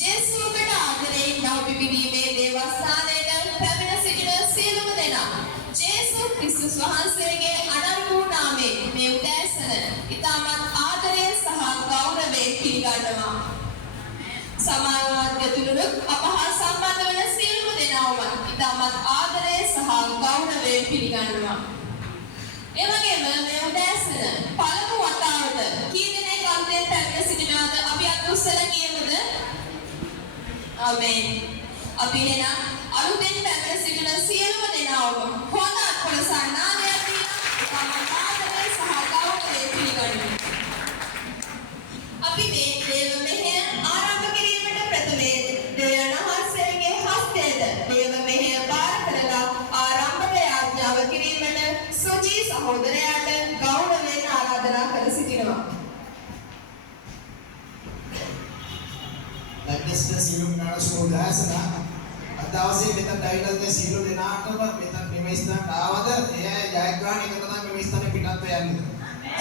ජේසුකට ආදරයෙන් නවපිපිවීමේ දේවස්ථානයට පැමිණ සිටින සියලුම දෙනා ජේසු ක්‍රිස්තුස් වහන්සේගේ අනර්ග වූ නාමයෙන් මේ උදෑසන ඉතාමත් ආදරය සහ ගෞරවයෙන් පිළිගන්නවා. සමාජ තුලුත් අප හා සම්බන්ධ වන සියලුම දෙනාම ඉතාමත් ආදරය සහ ගෞරවයෙන් පිළිගන්නවා. ඒ වගේම මේ උදෑසන පළමු වතාවට කී දෙනෙක් අන්තයෙන් පැමිණ සිටිනවද? අපි අත් උස්සලා කියමුද? ආමේන්. අපි එනම් අලුතෙන් පැමිණ සිටින සියලුම දෙනාම හොඳ අත්පොළසන්නාදයක් දීලා ආදරය සහ ගෞරවයෙන් පිළිගන්නවා. අපි මේ දේව මෙහෙය ආරම්භ කිරීමට ප්‍රථමයෙන් දෙවියන් වහන්සේගේ හස්තයේද දේව මෙහෙය බාර කරලා ආරම්භක යාඥාව කිරීමට සුජී සහෝදරයාට ගෞරවයෙන් ආරාධනා කර සිටිනවා. ලැබෙස්ට සියලුම නාමස්මෝදාසන අදවසේ මෙතන ඩයිලල්ගේ සියලු දෙනාටම මෙතන මේ ස්ථානට ආවද එය ජයග්‍රහණය කරන මේ ස්ථානෙ පිටත් වෙන්නේ.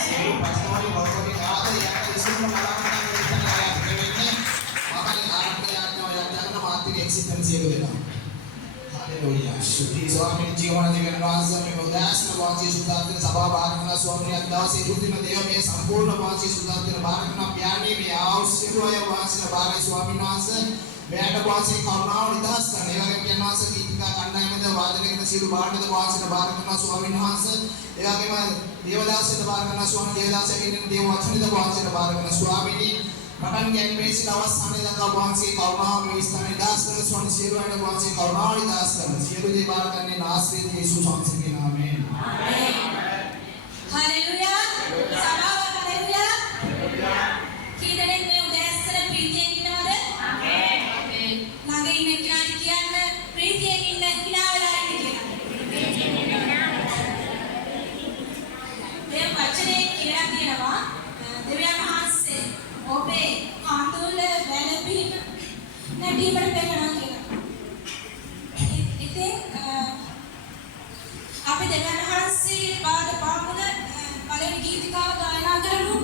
සියලු ප්‍රශ්නවල වර්ගෝගේ ආද යට විසුණු මලාපතන් මෙතන ආරම්භ වෙන්නේ. මාගේ ආරම්භ යාඥාව මාත්‍රික එක්සිටන් සියලු දෙනා. हालेलुया शुद्धि स्वामी जीवन देवन वास में उदासन वासी सुधाकर सभा बारकना स्वामी अदास युद्धि में देव में संपूर्ण वासी सुधाकर बारकना प्यानी में आओ सिरोय वासी बार स्वामी नास बैठ वासी करुणा निदास करने वाले के नास गीत का कंडा में वादने के सिर बाण वासी बारकना स्वामी नास एवा के में देवदास बारकना स्वामी देवदास के देव वचन वासी बारकना स्वामी पठन ज्ञान में से अवस्थाने लगा वांसी करुणा में स्थाने दास कर स्वामी शेरवाने वांसी करुणा दास कर शेरु दे बार करने नासरीत यीशु स्वामी के नाम में आमीन हालेलुया सभाव हालेलुया කීදෙනෙක් මේ උදෑසන ප්‍රීතියෙන් ඉන්නවද? ආමේන් ආමේන් ළඟ ඉන්න කෙනාට කියන්න ප්‍රීතියෙන් ඉන්න hina වෙලා ඉන්න කියලා. මේ වචනේ කියලා කියනවා දෙවියන් වහන්සේ ඔබේ ආතුල වැළපීම නැටීමට පෙළනවා කියලා. ඉතින් අපි දෙවියන් වහන්සේ පාද පාමුල පළවෙනි ගීතිකාව ගායනා කරමු.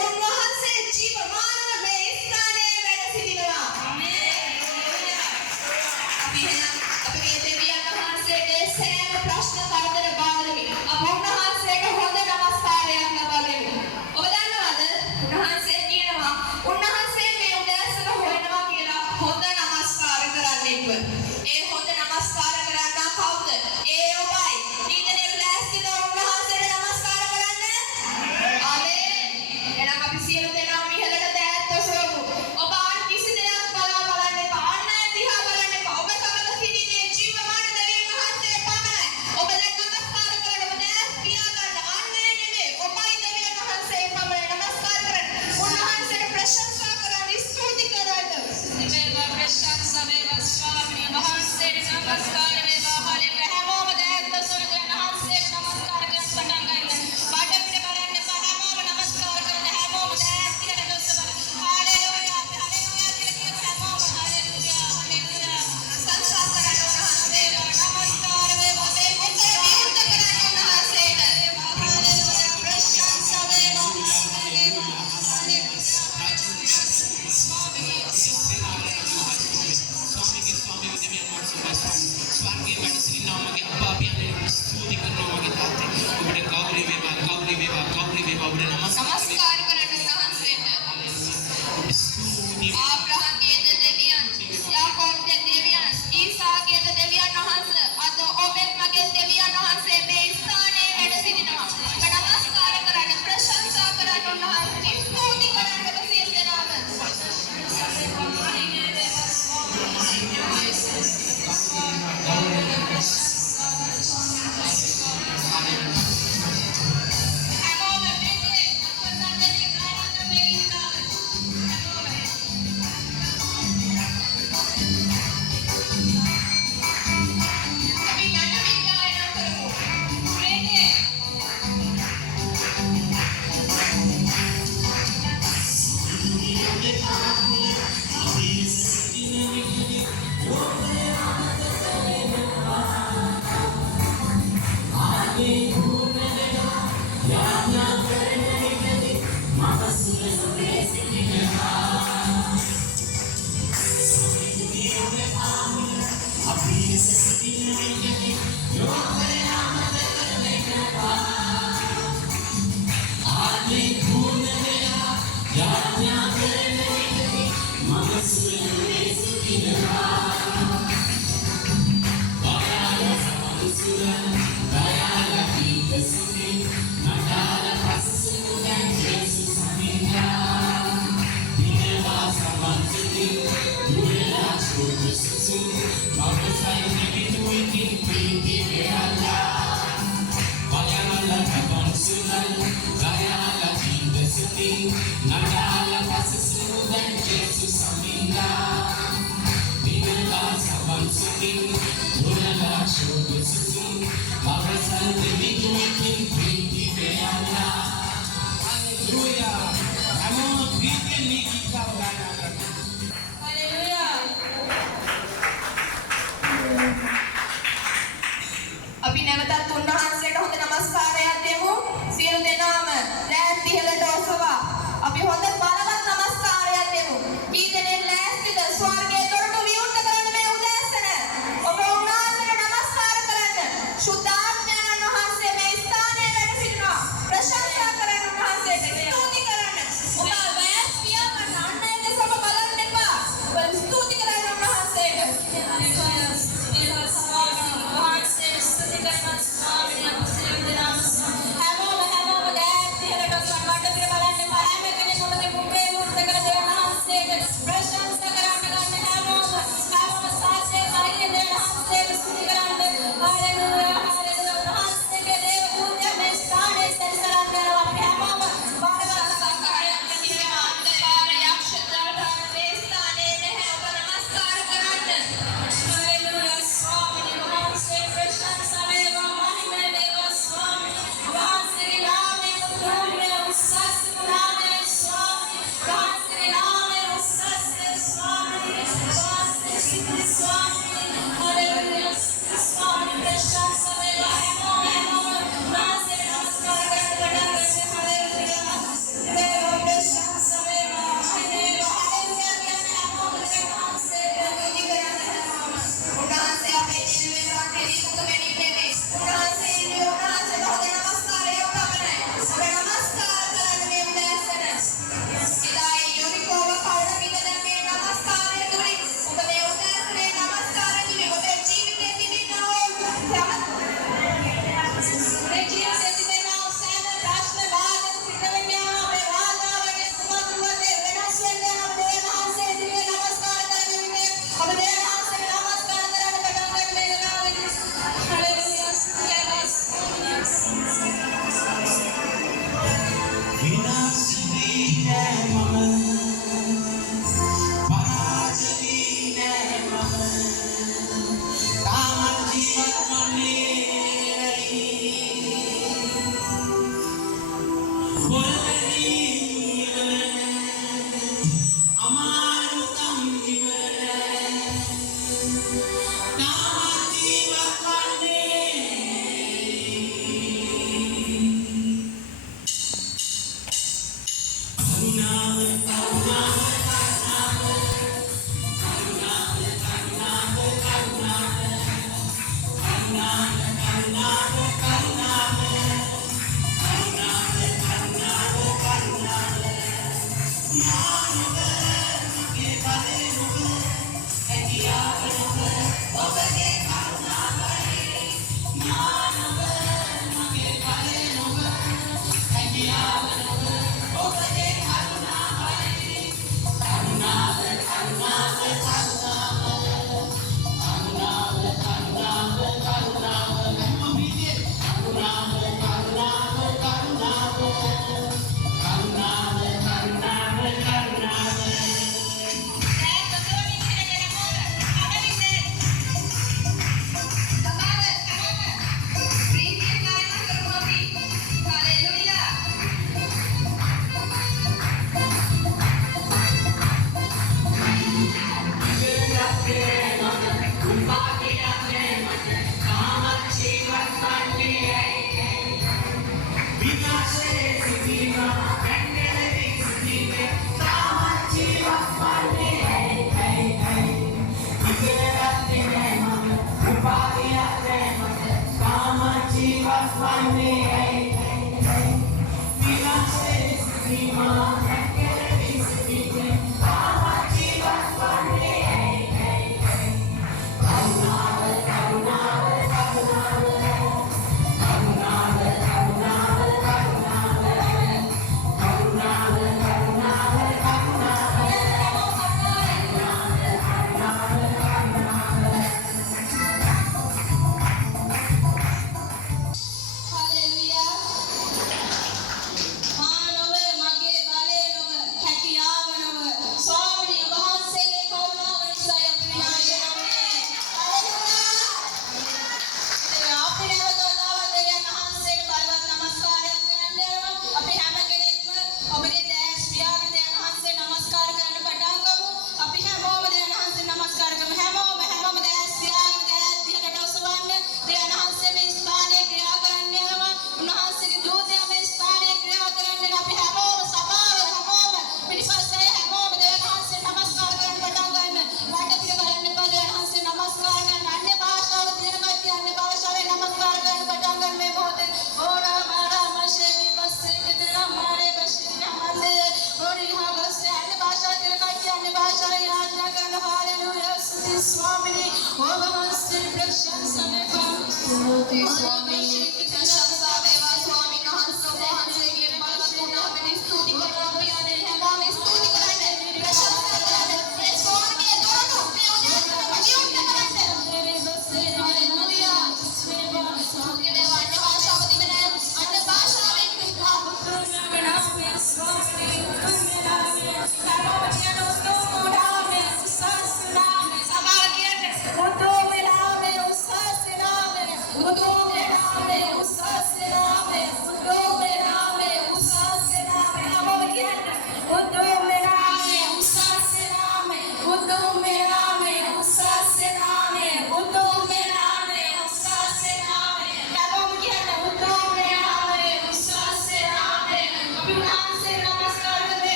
උන්වහන්සේ ජීවමානව මේ ස්ථානයේ වැඩ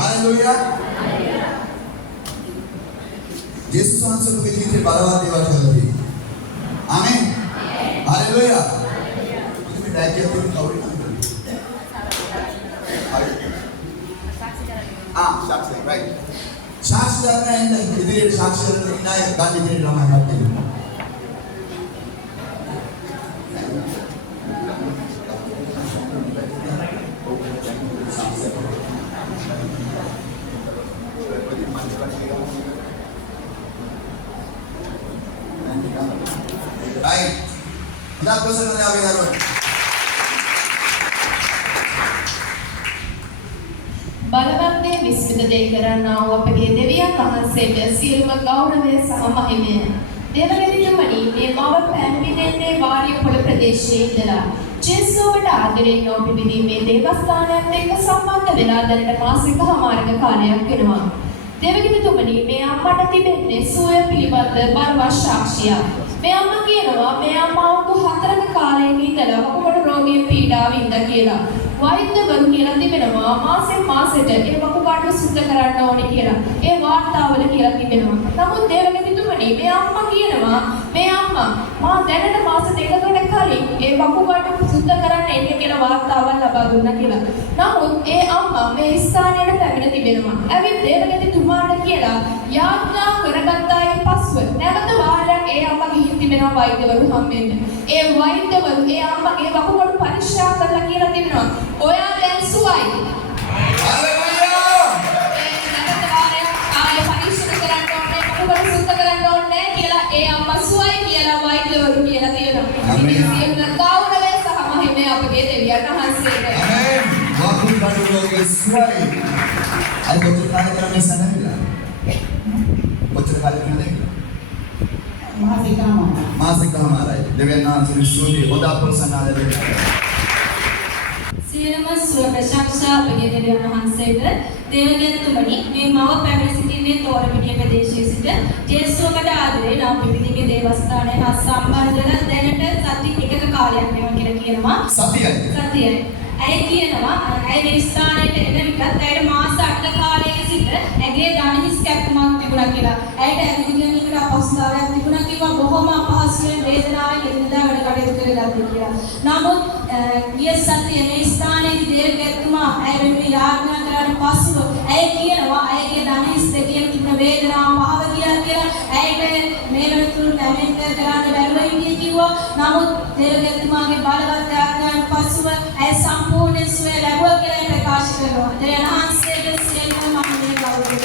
Hallelujah. Jesus answered to the Balavat Deva Chalari. Amen. Hallelujah. Itu kita lagi apa yang kau ini? Saksi, right. Saksi darah ini, itu saksi darah ini naik ganti ini ramai hati. Baik, kita proses menjawab itu. බලවත්වයේ විශ්විත දෙය කරන්නා වූ අපගේ දෙවියන් වහන්සේට සියලුම ගෞරවය සහ මහිමය. දේවගතිතුමනි, මේ මව පැමිණෙන්නේ වාරියපොළ ප්‍රදේශයේ ඉඳලා ජේසුවට ආදරයෙන් නොපිබිදීමේ දේවස්ථානයත් එක්ක සම්බන්ධ වෙලා දැනට මාසිකමාරක කාලයක් වෙනවා. දේවගතිතුමනි, මේ අම්මට තිබෙන්නේ සුවය පිළිබඳ බලවත් සාක්ෂියක්. මේ අම්මා කියනවා මේ අම්මා අවුරුදු 4ක කාලයක ඉඳලා වකුගඩු රෝගයෙන් පීඩාව වින්දා කියලා. වෛද්‍යවරු කියලා තිබෙනවා මාසෙන් මාසෙට ඒ වකුගඩුව සුද්ධ කරන්න ඕනේ කියලා. ඒ වාර්තාවල කියලා තිබෙනවා. නමුත් දේවගතිතුමනි, මේ අම්මා කියනවා මේ අම්මා මා දැනට මාස 2කට කලින් ඒ වකුගඩුව සුද්ධ කරන්න එන්නේ කියලා වාර්තාවක් ලබා දුන්නා කියලා. නමුත් ඒ අම්මා මේ ස්ථානයට පැමිණ තිබෙනවා. ඇවිත් දේවගතිතුමාට කියලා යාඥා කරගත්තායින් පස්ව නැවත වාරයක් ඒ අම්මා ගිහින් තිබෙනවා වෛද්‍යවරු හම්බෙන්න. ඒ වෛද්‍යවරු ඒ අම්මගේ වකුගඩු පරීක්ෂා කරලා කියලා තිබෙනවා ඔයා දැන් සුවයි. Hallelujah. නැවත වාරයක් ආයෙ පරීක්ෂා කරන්න ඕනේ වකුගඩු සුද්ධ කරන්න ඕනේ කියලා ඒ අම්මා සුවයි කියලා වෛද්‍යවරු කියලා තියෙනවා. ඉතින් සියලු ගෞරවය සහ මහිමය අපගේ දෙවියන් වහන්සේට. Amen. වකුගඩු රෝගී සුවයි. අර කොච්චර කාලෙ කරන්නේ සනවිලා? කොච්චර කාලෙ කරනද? මාසිකමාරයි. දෙවියන් වහන්සේ ස්තුතියි. හොදා ප්‍රසන්නාද සියලුම සුව ප්‍රශංසා අපගේ දෙවියන් වහන්සේට දේවගතිතුමනි, මේ මව පැමිණ සිටින්නේ තෝරපිටිය ප්‍රදේශයේ සිට ජේසුවකට ආදරේ නම් පිපිදිගේ දේවස්ථානයේ හා සම්බන්ධව දැනට සති 1ක කාලයක් වෙනවා කියලා කියනවා. සතියයි. ඇය කියනවා ඇය මේ ස්ථානයට එන විටත් ඇයට මාස 8 කාලයක සිට ඇගේ ධනහිස් කැක්කුමක් තිබුණා කියලා. ඇයට ඇවිදින්නකට අපහසුතාවයක් තිබුණා කිව්වා. බොහොම අපහසුයෙන් වේදනාවෙන් එදිනදා වැඩ කටයුතු කරලා කියලා. නමුත් ගිය සතියේ මේ ස්ථානයේදී දේවගතිතුමා ඇය වෙනුවෙන් යාඥා කරාට පස්සෙ ඇය කියනවා ඇයගේ ධනහිස් දේවගණතුමාගේ බලවත් ආඥාවෙන් පසුව ඇය සම්පූර්ණ සුවය ලැබුවා කියලා ප්‍රකාශ කරනවා. දේවයන් වහන්සේගේ සියලුම මහිමය ගෞරවය.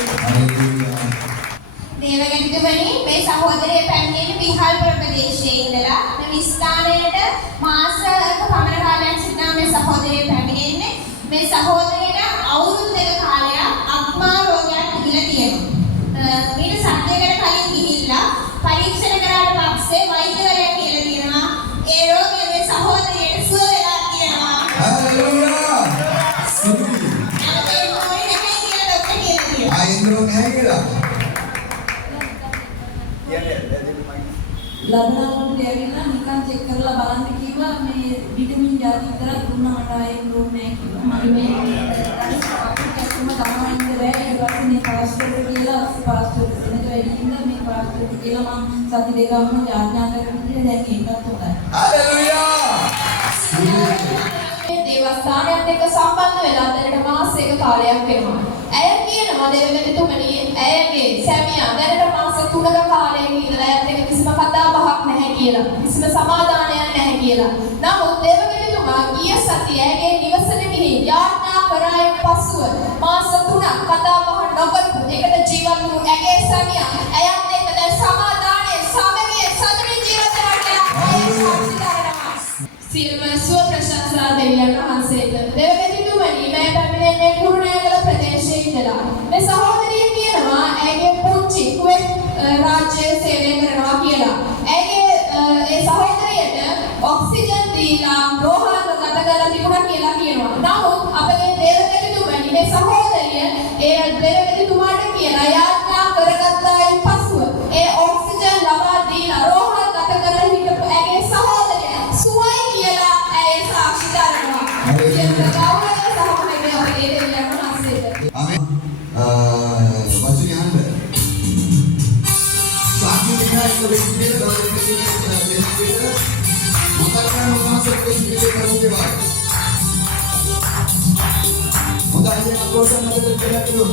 දේවගණතුමනි මේ සහෝදරය පැමිණෙන්නේ විහල්පුර ප්‍රදේශයේ ඉඳලා මේ ස්ථානයට මාසක පමණ කාලයක් සිටිනා මේ සහෝදරය පැමිණෙන්නේ මේ සහෝදරයට අවුරුදු 2 කාලයක් අක්මා රෝගයක් තිබිලා තියෙනවා. ඊට සත්‍යයකට කලින් ගිහිල්ලා පරීක්ෂණ කරාට පස්සේ වෛද්‍යවරයා කියලා තියෙනවා ඒ රෝගය මේ සහෝදරයට සුව වෙලා තියෙනවා. හalleluya. ඒ මොනේ නැහැ කියලා ડોක්ටර් කියලා තියෙනවා. ආයෙන්දෝ නැහැ කියලා. ලබනකොට ඇවිල්ලා නිකන් චෙක් කරලා බලන්න කිව්වා මේ විටමින් ජාති විතරක් දුන්නා මට ආයෙත් ඕනේ නැහැ කිව්වා. මගේ මේ කැක්කම තමයි ඉඳ බෑ. ඊට පස්සේ මේ පාස්ටර් කියලා පාස්ටර් කෙනෙක් වැඩිින්ද මේ පාස්ටර් කියලා මම සති දෙකක්ම යාඥා කරගෙන ඉන්නේ දැන් ඒකත් හොඳයි. හalleluya. මේ දේවස්ථානයත් එක්ක සම්බන්ධ වෙලා දැනට මාසයක කාලයක් වෙනවා. ඇය කියනවා දේවගණතුමනි ඇයගේ සැමියා දැනට මාස 3ක කාලයක ඉඳලා ඇයත් එක්ක කිසිම කතා බහක් නැහැ කියලා. කිසිම සමාදානයක් නැහැ කියලා. නමුත් දේවගණතුමා ගිය සතියේ ඇයගේ නිවසට ගිහින් යාඥා කරායින් පසුව මාස 3ක් කතා බහ නොකරපු එකට ජීවත් වූ ඇගේ සැමියා ඇයත් එක්ක දැන් සමාදානයේ සමගිය සතුටින් ජීවත් වෙනවා කියලා සාක්ෂි කරනවා. සියලුම සුව ප්‍රශංසා දෙවියන් වහන්සේට. දේවගණතුමනි මම පැමිණෙන්නේ කුරුණෑගල ප්‍රදේශයේ ඉඳලා. මේ සහෝදරිය කියනවා ඇගේ පුංචි කුවෙත් රාජ්‍යයේ සේවය කරනවා කියලා. ඇගේ ඒ සහෝදරියට ඔක්සිජන් දීලා රෝහලක ගත කරලා තිබුණා කියලා කියනවා. නමුත් අපේ දේවගණතුමනි මේ සහෝදරිය ඒ දේවගණතුමාට කියලා යාඥා කරගත්තායින් පසුව ඒ ඔක්සිජන් ලබා දීලා රෝහල ගත කරලා හිටපු ඇගේ සහෝදරිය සුවයි කියලා ඇය සාක්ෂි කරනවා. Amen. Baju yang ada. Saat ini kita berpikir dalam kita mengatakan masuk ke sini kamu cepat. Untuk aja aku sama kita dulu.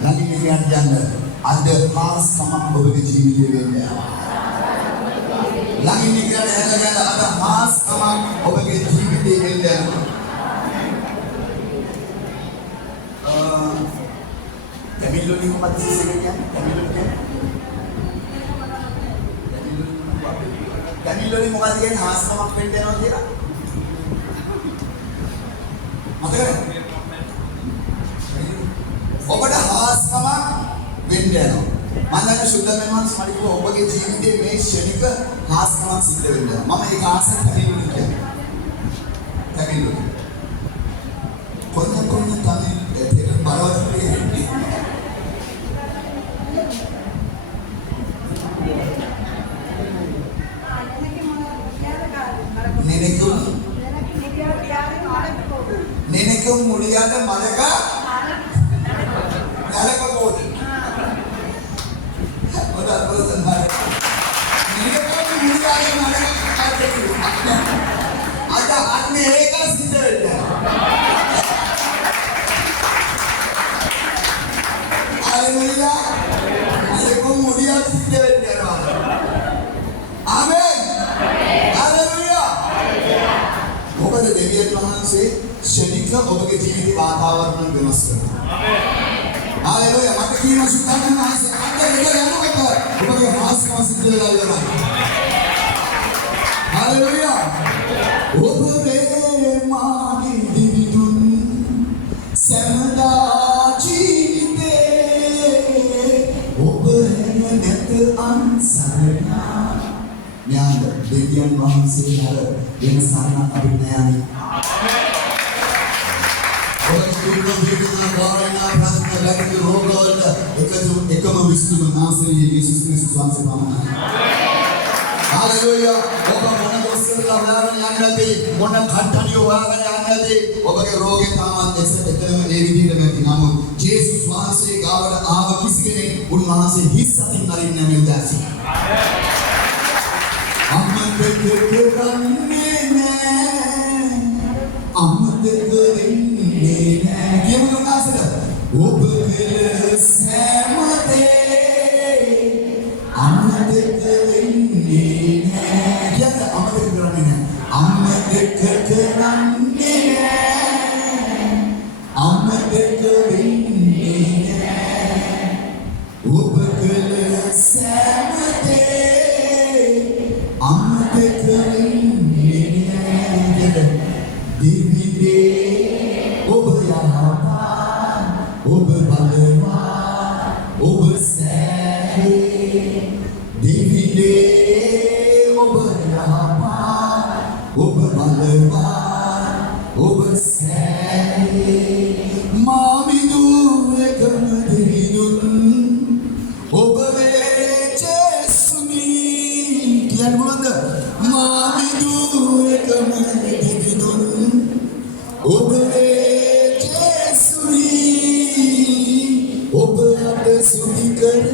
Lagi dengan janda ada hal sama berbagi jiwa. Lagi dengan janda ada hal sama berbagi jiwa. Camilo ni kau mati sekian? Camilo ni? Camilo ni muka sekian hal sama pendek orang dia. Macam ඔබට හාස්කමක් වෙන්න යනවා. මම දැන් සුද්ධ මෙන්වන් සමලිකව ඔබගේ ජීවිතයේ මේ ශනික හාස්කමක් සිද්ධ වෙන්න යනවා. මම ඒක ආසෙන් කමිනුනි කියන්නේ. කමිනුනි. කොන්න තමයි ඒක බලවත් දෙන්නේ. Nenek muliada mereka Nalaka bodi. Oda person hari. Nenek muliada mereka kata tu. Ada admi eka siapa? Haleluya. Nenek muliada siapa? Amen. Haleluya. ඔබට දෙවියන් වහන්සේ ශනික ඔබගේ ජීවිත වාතාවරණ වෙනස් කරනවා. හalleluya. මට කියන සුද්ධානන් වහන්සේ අද ඉඳලා යනකොට ඔබගේ හාස්කම සිද්ධ වෙලා ඉවරයි. හalleluya. ඔබේ මාගේ දිවිදුන් සමදා දෙවියන් වහන්සේ හර වෙන සරණක් අපිට නෑ නේ. ඔය කිව්ව විදිහට වරණා ප්‍රශ්න ලැබෙන රෝගවලට එකම විසඳුම නාසරී යේසුස් ක්‍රිස්තුස් වහන්සේ පමණයි. Haleluya. ඔබ මොන දොස්තරලා හොයාගෙන යන්නේ නැති මොන කට්ටනිය හොයාගෙන යන්නේ නැති ඔබගේ රෝගේ තාමත් එතනම ඒ විදිහටම ඇති. නමුත් යේසුස් වහන්සේ ගාවට ආව කිසි කෙනෙක් උන්වහන්සේ හිස් අතින් අරින්නේ නැහැ උදාසි. අමතක කරන්නේ නැහැ. අමතක වෙන්නේ නැහැ. කියමු උන්වහන්සේට. ඔබ කළ සෑමදේ අමතක වෙන්නේ නැහැ. කියන්න අමතක කරන්නේ නැහැ. අමතක කරන්නේ නැහැ. අමතක වෙන්නේ නැහැ. ඔබ කළ සෑමදේ අමතක වෙන්නේ නැහැ. දිවිදේ ඔබ යහපත් ඔබ බලවත් ඔබ සෑහේ දිවිදේ ඔබ යහපත් ඔබ බලවත් ඔබ සෑහේ මාමිදු එකම දිවිදුන් ඔබ වේචෙසුනි කියන්න මොනවද මාමිදු එකම දිවිදුන් ඔබ වේචෙසුනි ඔබ අත සුදි කර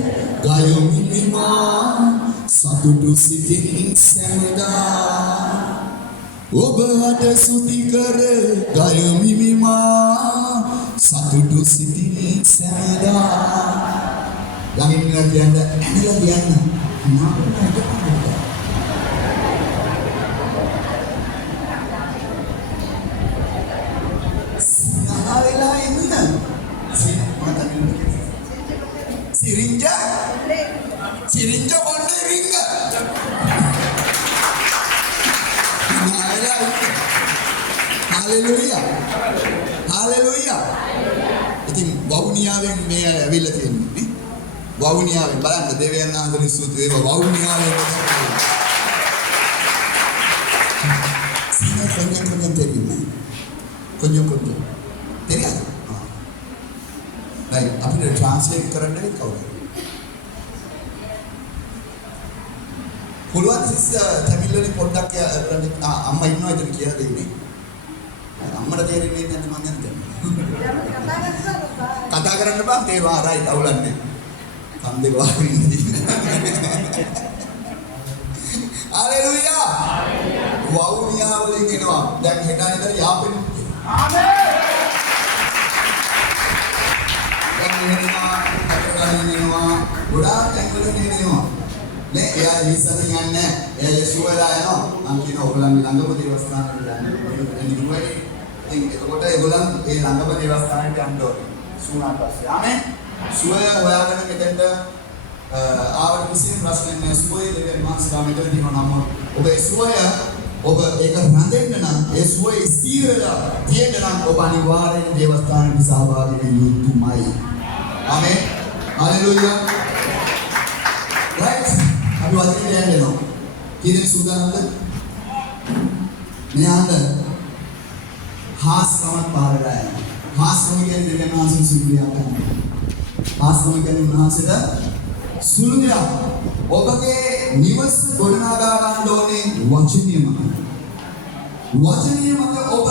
ගයමි විමා සතුටු සිතින් සැමදා ඔබ අත සුදි කර ගයමි විමා සතුටු සිතින් සැමදා ළඟින් ඉන්න කියන්න ඇනලා කියන්න සහායලා ඉන්න Sirinja bonde ringa. Hallelujah. Hallelujah. ඉතින් වවුනියාවෙන් මේ ඇවිල්ලා තියෙන්නේ නේ. වවුනියාවෙන් බලන්න දෙවියන් වහන්සේගේ ස්තුති වේවා වවුනියාවෙන්. සීන கொஞ்சம் தெரியுமா? கொஞ்சம் தெரியாது. Right, අපිට ට්‍රාන්ස්ලේට් කරන්න කවුද? පුළුවන් සිස්ටර් තමිල් වලින් පොඩ්ඩක් අම්මා ඉන්නවා ඉතින් කියලා දෙන්නේ. අම්මට තේරෙන්නේ නැත්නම් මම යන්නේ. කතා කරන්න බෑ තේරෙනවා රයිට් අවුලන්නේ. කන් දෙක වහගෙන ඉඳින්න. හalleluya. වවුනියා වලින් එනවා. දැන් හෙටානේ යාපෙන. ආමේන්. ගොඩාක් ඇඟවලින් එනවා නේ එයා ඉස්සරහින් යන්නේ එයා යසුවලා යනවා මම කියන ඔයගොල්ලන් ළඟම දේවස්ථානවල යන්නේ ඉතින් එතකොට ඒගොල්ලන් ඒ ළඟම දේවස්ථානයට යන්න ඕනේ සූනාට පස්සේ ආමෙන් සුවය හොයාගෙන මෙතෙන්ට ආවට කිසිම ප්‍රශ්නයක් නැහැ සුවය දෙවියන් වහන්සේලා මෙතන තියෙනවා නම් ඔබ ඒ සුවය ඔබ ඒක රැඳෙන්න නම් ඒ සුවය ස්ථිර වෙලා තියෙන්න නම් ඔබ අනිවාර්යෙන් දේවස්ථානයේ සහභාගී වෙන්න යුතුමයි ආමෙන් Hallelujah. Right? අපි වචනේ යන්නේ කීදෙනෙක් සූදානම්ද? මේ ආන්ද හාස්කමක් පාරලා යනවා. හාස්කම කියන්නේ දෙවියන් වහන්සේ සුළුදියා ගන්න. හාස්කම කියන්නේ උන්වහන්සේට සුළුදියා. ඔබගේ නිවස ගොඩනගා ගන්න ඕනේ වචනයමයි. වචනය මත ඔබ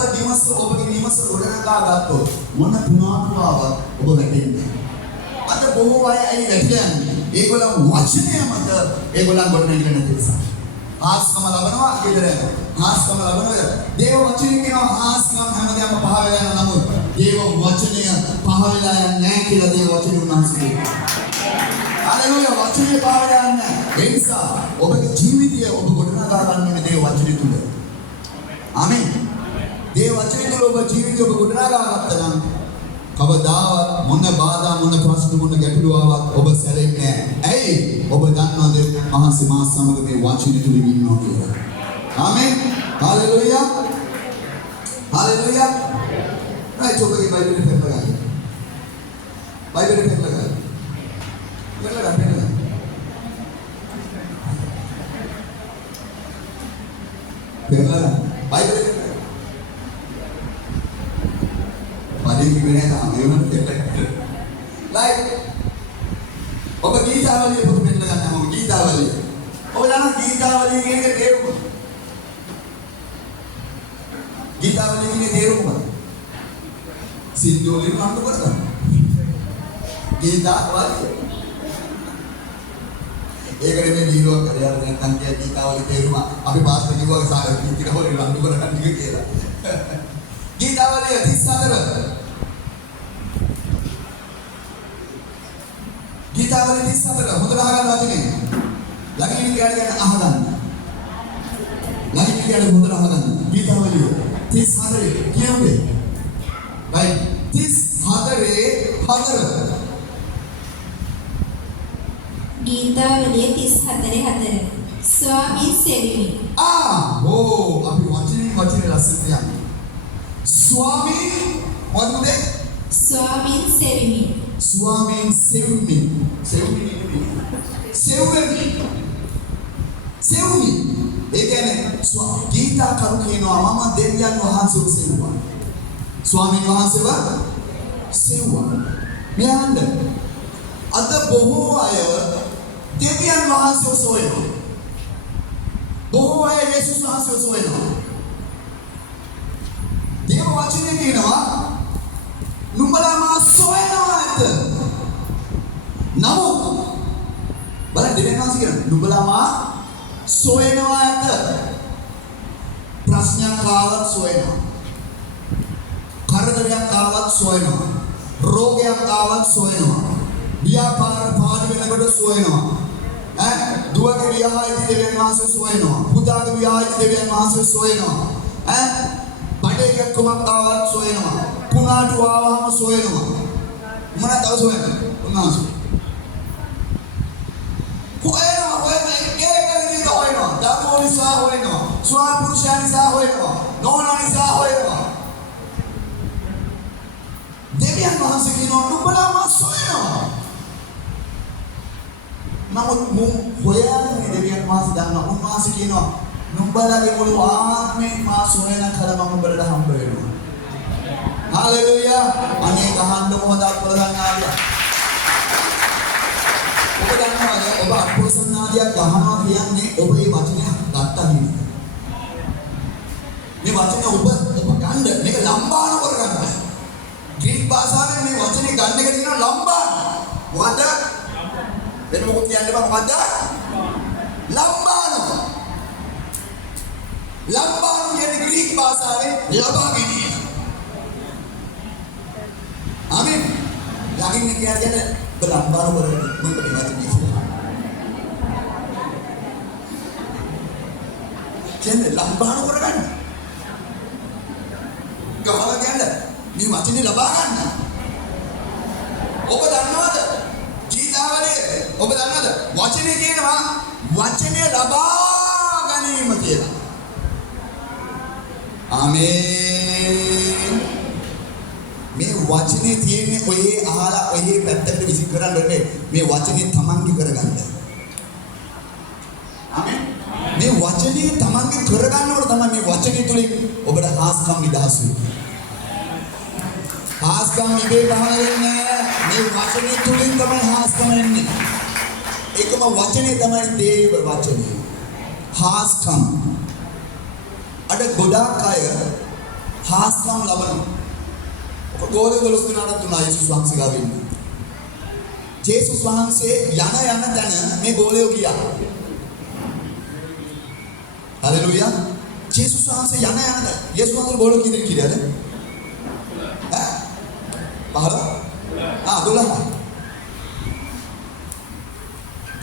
ඔබගේ නිවස ගොඩනගා ගත්තොත් මොන පුනාතුරාවක් ඔබ වැටෙන්නේ. අද බොහෝ අය ඇයි වැටෙන්නේ? ඒගොල්ලන් වචනය මත ඒගොල්ලන් ගොඩනැගිලා නැති නිසා. ආස්කම ලබනවා ගෙදර යනවා. ආස්කම ලබනවා. දේව වචනේ කියනවා ආස්කම හැමදාම පහ වෙලා යන නමුත් දේව වචනය පහ වෙලා යන්නේ නැහැ කියලා දේව වචනේ උන්වහන්සේ කියනවා. හalleluya වචනේ පහ වෙලා යන්නේ නැහැ. ඒ නිසා ඔබගේ ජීවිතය ඔබ ගොඩනගා ගන්න ඕනේ දේව වචනේ තුල. ආමෙන්. දේව වචනේ තුල ඔබ ජීවිතය ඔබ ගොඩනගා ගත්තා නම් කවදාවත් මොන බාධා මොන ප්‍රශ්න මොන ගැටලු ආවත් ඔබ සැලෙන්නේ නැහැ. ඇයි? ඔබ දන්නවද මහන්සි මා සමග මේ වචනේ තුලින් ඉන්නවා කියලා. ආමෙන්. හalleluya. හalleluya. right ඔබගේ බයිබලෙ පෙන්නලා ගන්න. බයිබලෙ පෙන්නලා ගන්න. පෙන්නලා ගන්න. පෙරලා බයිබලෙ පදේ කිව්වේ නැහැ තාම ඒ වුණත් පෙරලා ලයික් ඔබ ගීතාවලිය පොත් පෙන්න ගන්නවා මම ගීතාවලිය ඔබ දන්නා ගීතාවලිය කියන්නේ තේරුම ගීතාවලිය කියන්නේ තේරුම මොකක්ද සින්දු වලින් අන්න කරගන්න ගීතාවලිය ඒකට මේ දීරුවක් කරලා නැත්නම් කිය ගීතාවලිය තේරුම අපි පාස්ට කිව්වා සාර ගීතාවලිය අන්න කරගන්න කියලා ගීතාවලිය 34 ගීතාවලිය 34 හොඳට අහගන්න වචනේ ළඟින් කියන අහගන්න ළඟින් කියන හොඳට අහගන්න ගීතාවලිය 34 කියන්නේ right 34 ගීතාවලිය 34:4 ස්වාමී සෙවිමි අපි වචනේ ලස්සනට යන්නේ ස්වාමී මොකද ස්වාමීන් සෙවිමි ස්වාමීන් සෙව්මි ඒ කියන්නේ ගීතා කරු කියනවා මම දෙවියන් වහන්සේව සෙව්වා ස්වාමීන් වහන්සේව සෙව්වා මෙයන්ද අද බොහෝ අය දෙවියන් වහන්සේව සොයනවා බොහෝ අය යේසුස් වහන්සේව සොයනවා දේව වචනේ කියනවා නුඹලා මා සොයනවා ඇත නමුත් බලන්න දෙවියන් වහන්සේ කියනවා නුඹලා මා සොයනවා ඇත ප්‍රශ්නයක් ආවත් සොයනවා කරදරයක් ආවත් සොයනවා රෝගයක් ආවත් සොයනවා ව්‍යාපාර පාඩු වෙනකොට සොයනවා දුවගේ විවාහයේදී දෙවියන් වහන්සේ සොයනවා පුතාගේ විවාහයේදී දෙවියන් වහන්සේ සොයනවා බඩේ කොමක් ආවත් සොයනවා කුණාටු ආවම සොයනවා මොනවද සොයන්නේ උන්වහන්සේ හොයනවා දමෝ නිසා හොයනවා ස්වාම පුරුෂයා නිසා හොයනවා නෝනා නිසා හොයනවා දෙවියන් වහන්සේ කියනවා නුඹලා මා සොයනවා නමුත් මුන් හොයන්නේ දෙවියන් වහන්සේ දන්නවා උන්වහන්සේ කියනවා නුඹලාගේ මුළු ආත්මයෙන් මා සොයන කල මම උඹලට හම්බ වෙනවා හalleluya අනේ ගහන්න මොහොතක් කරගන්නාදියා ඔබ දන්නවද ඔබ අපෝසන්නාදියා ගහනවා කියන්නේ ඔබ මේ වචනය ගත්තා නෙමෙයි මේ වචනේ ඔබ ගන්න මේක ලම්බාන කරගන්න ග්‍රීක භාෂාවෙන් මේ වචනේ ගන්න එක කියනවා ලම්බාන මොකද වෙන මොකක්ද කියන්න බෑ මොකද ලම්බාන කියන්නේ ග්‍රීක භාෂාවේ ලබා ගැනීම ආමෙන් ළඟින් කියන්නේ ලම්බාන කරගෙන මොකද කියන්නේ ලම්බාන කරගන්න ගහලා කියන්නේ මේ වචනේ ලබා ගන්න ඔබ දන්නවද ගීතාවලිය ඔබ දන්නවද වචනේ කියනවා වචනේ ලබා ගැනීම කියලා ආමේන් මේ වචනේ තියෙන්නේ ඔයේ අහලා ඔයේ පැත්තට විසි කරන්න ඕනේ මේ වචනේ තමන්ගේ කරගන්න ආමේන් මේ වචනේ තමන්ගේ කරගන්නකොට තමයි මේ වචනේ තුලින් ඔබට හාස්කම් නිදහස් වෙන්නේ හාස්කම් ඉබේ පහළ වෙන්නේ මේ වචනේ තුලින් තමයි හාස්කම් එන්නේ ඒකම වචනේ තමයි දේව වචනේ හාස්කම් අද ගොඩාක් අය හාස්කම් ලබනවා ඔබ ගෝලේ 12 දිනකට තුනයි යේසුස් වහන්සේ ගාව ඉන්නේ යේසුස් වහන්සේ යන තැන මේ ගෝලයෝ ගියා හalleluya යේසුස් වහන්සේ යන යේසුස් වහන්සේ ගෝලෝ කීයද කියලාද 12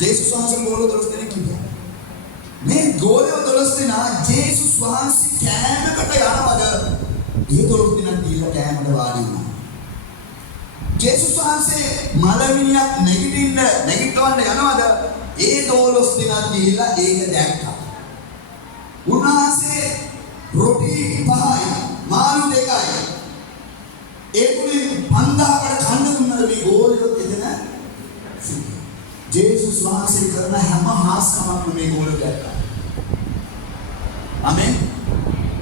යේසුස් වහන්සේ ගෝලෝ 12 දෙනෙක් කිව්වා මේ ගෝලයෝ 12 දෙනා යේසුස් වහන්සේ කෑමකට යනවද ඒ 12 දෙනා දීලා කෑමකට වාඩි වුණා යේසුස් වහන්සේ මලමිණියක් නැගිටවන්න යනවද ඒ 12 දෙනා දීලා ඒක දැක්කා උන්වහන්සේ රොටි 5යි මාළු 2යි ඒකුලින් 5000කට කන්න දුන්නද මේ ගෝලයෝ එදෙන ජේසුස් වහන්සේ කරන හැම හාස්කමක්ම මේ ගෝලයෝ දැක්කා ආමෙන්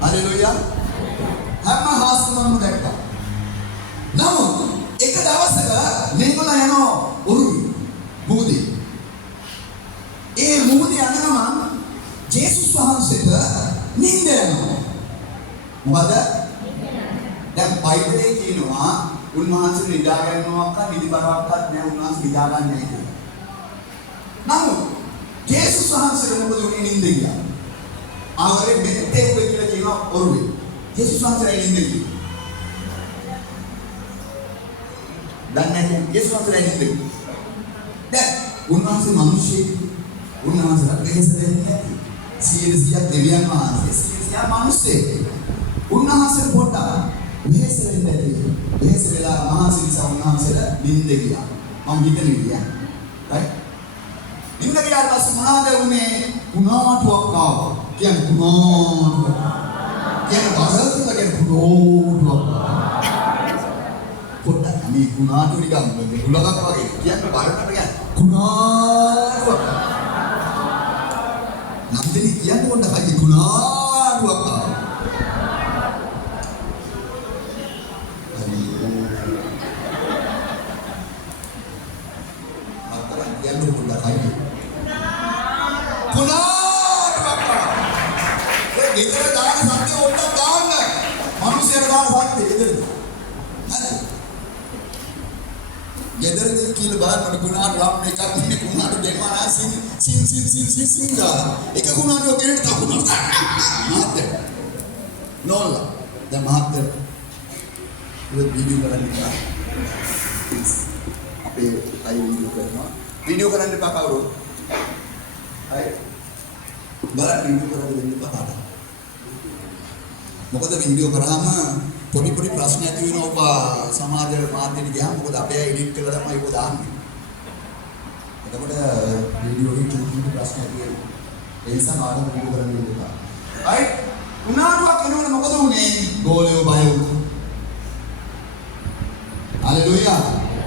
හලෙලුයා. හැම හාස්කමක්ම දැක්කා. නමුත් එක දවසක මේගොල්ලෝ යනවා උරුමි මුහුදේ. ඒ මුහුදේ යන ගමන් ජේසුස් වහන්සේට නිින්ද යනවා. මොකද? දැන් බයිබලයේ කියනවා උන්වහන්සේ නිදා ගන්නවක්ක නිදිබරක්වත් නැහැ, උන්වහන්සේ නිදා ගන්නේ නැහැ කියලා. නමුත් ජේසුස් වහන්සේට මොකද උනේ නිින්ද ගියා. ආවරේ මෙතේ උඹ කියලා කියනවා ඔරුවේ. ජේසුස් වහන්සේ නිින්ද ගියා. දැන් නැහැ ජේසුස් වහන්සේ නිින්ද ගියා. දැන් උන්වහන්සේ මිනිස්සෙක්, උන්වහන්සේට වෙහෙස දෙන්නේ නැති. 100ක් දෙවියන් වහන්සේ, 100ක් මිනිස්සෙක්. උන්වහන්සේ පොඩ්ඩක් වෙහෙස වෙන්නේ නැති. වෙහෙස වෙලා මහසිරිස උන්වහන්සේට නිින්ද ගියා. මම හිතන්නේ ගියා. right? නිින්ද ගියාට පස්සේ මොනවද වුනේ? කුණාටුවක් ආවා. කියන්නේ කුණාටුවක්. කියන්නේ බරකට කියන්නේ කුණාටුවක්. පොඩ්ඩක් මේ කුණාටු නිකන් ගුලකක් වගේ. කියන්නේ බරකට කියන්නේ කුණාටුවක්. නන්දිනී කියන්නේ පොඩ්ඩක් අයියේ කුණාටුවක් ආවා. Yang pun dah kaya. Pulang, kita dah sampai orang dah, manusia dah sampai kita. Kita ni kira bahan pada guna ram mereka ni guna tu jangan mana sing dah. Eka guna tu kira tak guna. Mati. Nol. Dah mati. Kita video kerana kita. Apa ayo video kerana? Video කරන්න එපා කවුරු. හරි. බලන්න video කරලා දෙන්න එපා කාට. මොකද වීඩියෝ කරාම පොඩි ප්‍රශ්න ඇති වෙනවා ඔබ සමාජ මාධ්‍යෙට ගියාම මොකද අපේ එඩිට් කරලා තමයි ඔබ දාන්නේ. එතකොට වීඩියෝ එකේ කිසි ප්‍රශ්න ඇති වෙනවා. ඒ නිසා මාධ්‍ය වීඩියෝ කරන්න දෙන්න එපා. හරි. උනාටුවක් එනවනේ මොකද උනේ? ගෝලියෝ බය වුණා. හalleluya.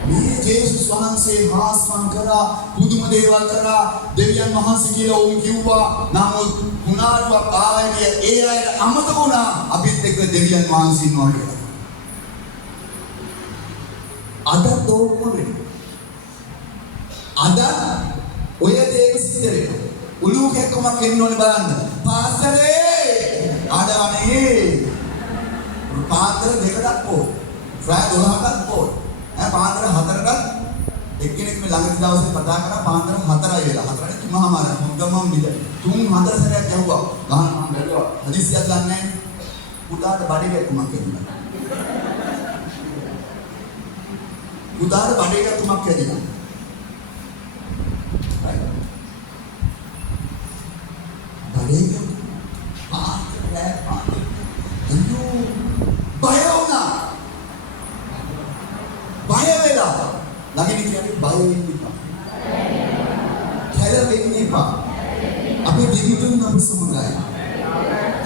මේ ජේසුස් වහන්සේ මාස්මන් කරා පුදුම දේවල් කරා දෙවියන් වහන්සේ කියලා උන් කිව්වා. නමුත් කුණාටුවක් ආවේදී ඒ අය අමතක වුණා අපිත් එක්ක දෙවියන් වහන්සේ ඉන්නවා කියලා. අද තෝරන්නේ. අද ඔය දේක සිද්ධ වෙනවා. උළු කැක්කමක් එන්න ඕනේ බලන්න. පාස්තරේ අඩවනේ පාත්‍ර දෙකක් පො. ෆ්‍රායි 12ක් පො. පාන්දර 4කට එක්කෙනෙක් මේ ළඟදී දවසේ කතා කරා පාන්දර 4යි වෙලා 4ට 3මාරක් මුගමම් මිද 3-4 සැරයක් ගැහුවා ගහන මම බැලුවා හදිස්සියක් ගන්න නැහැ පුතාට බඩේ කුමක් එන්නා පුතාට බඩේ කුමක් ඇදිනා බඩේ පාන්දර අයියෝ බය වුණා බය වෙලා ළඟින් කියන්නේ බය වෙන්න එපා. කැළවෙන්න එපා. අපේ දෙවිතුන් අප සමගයි.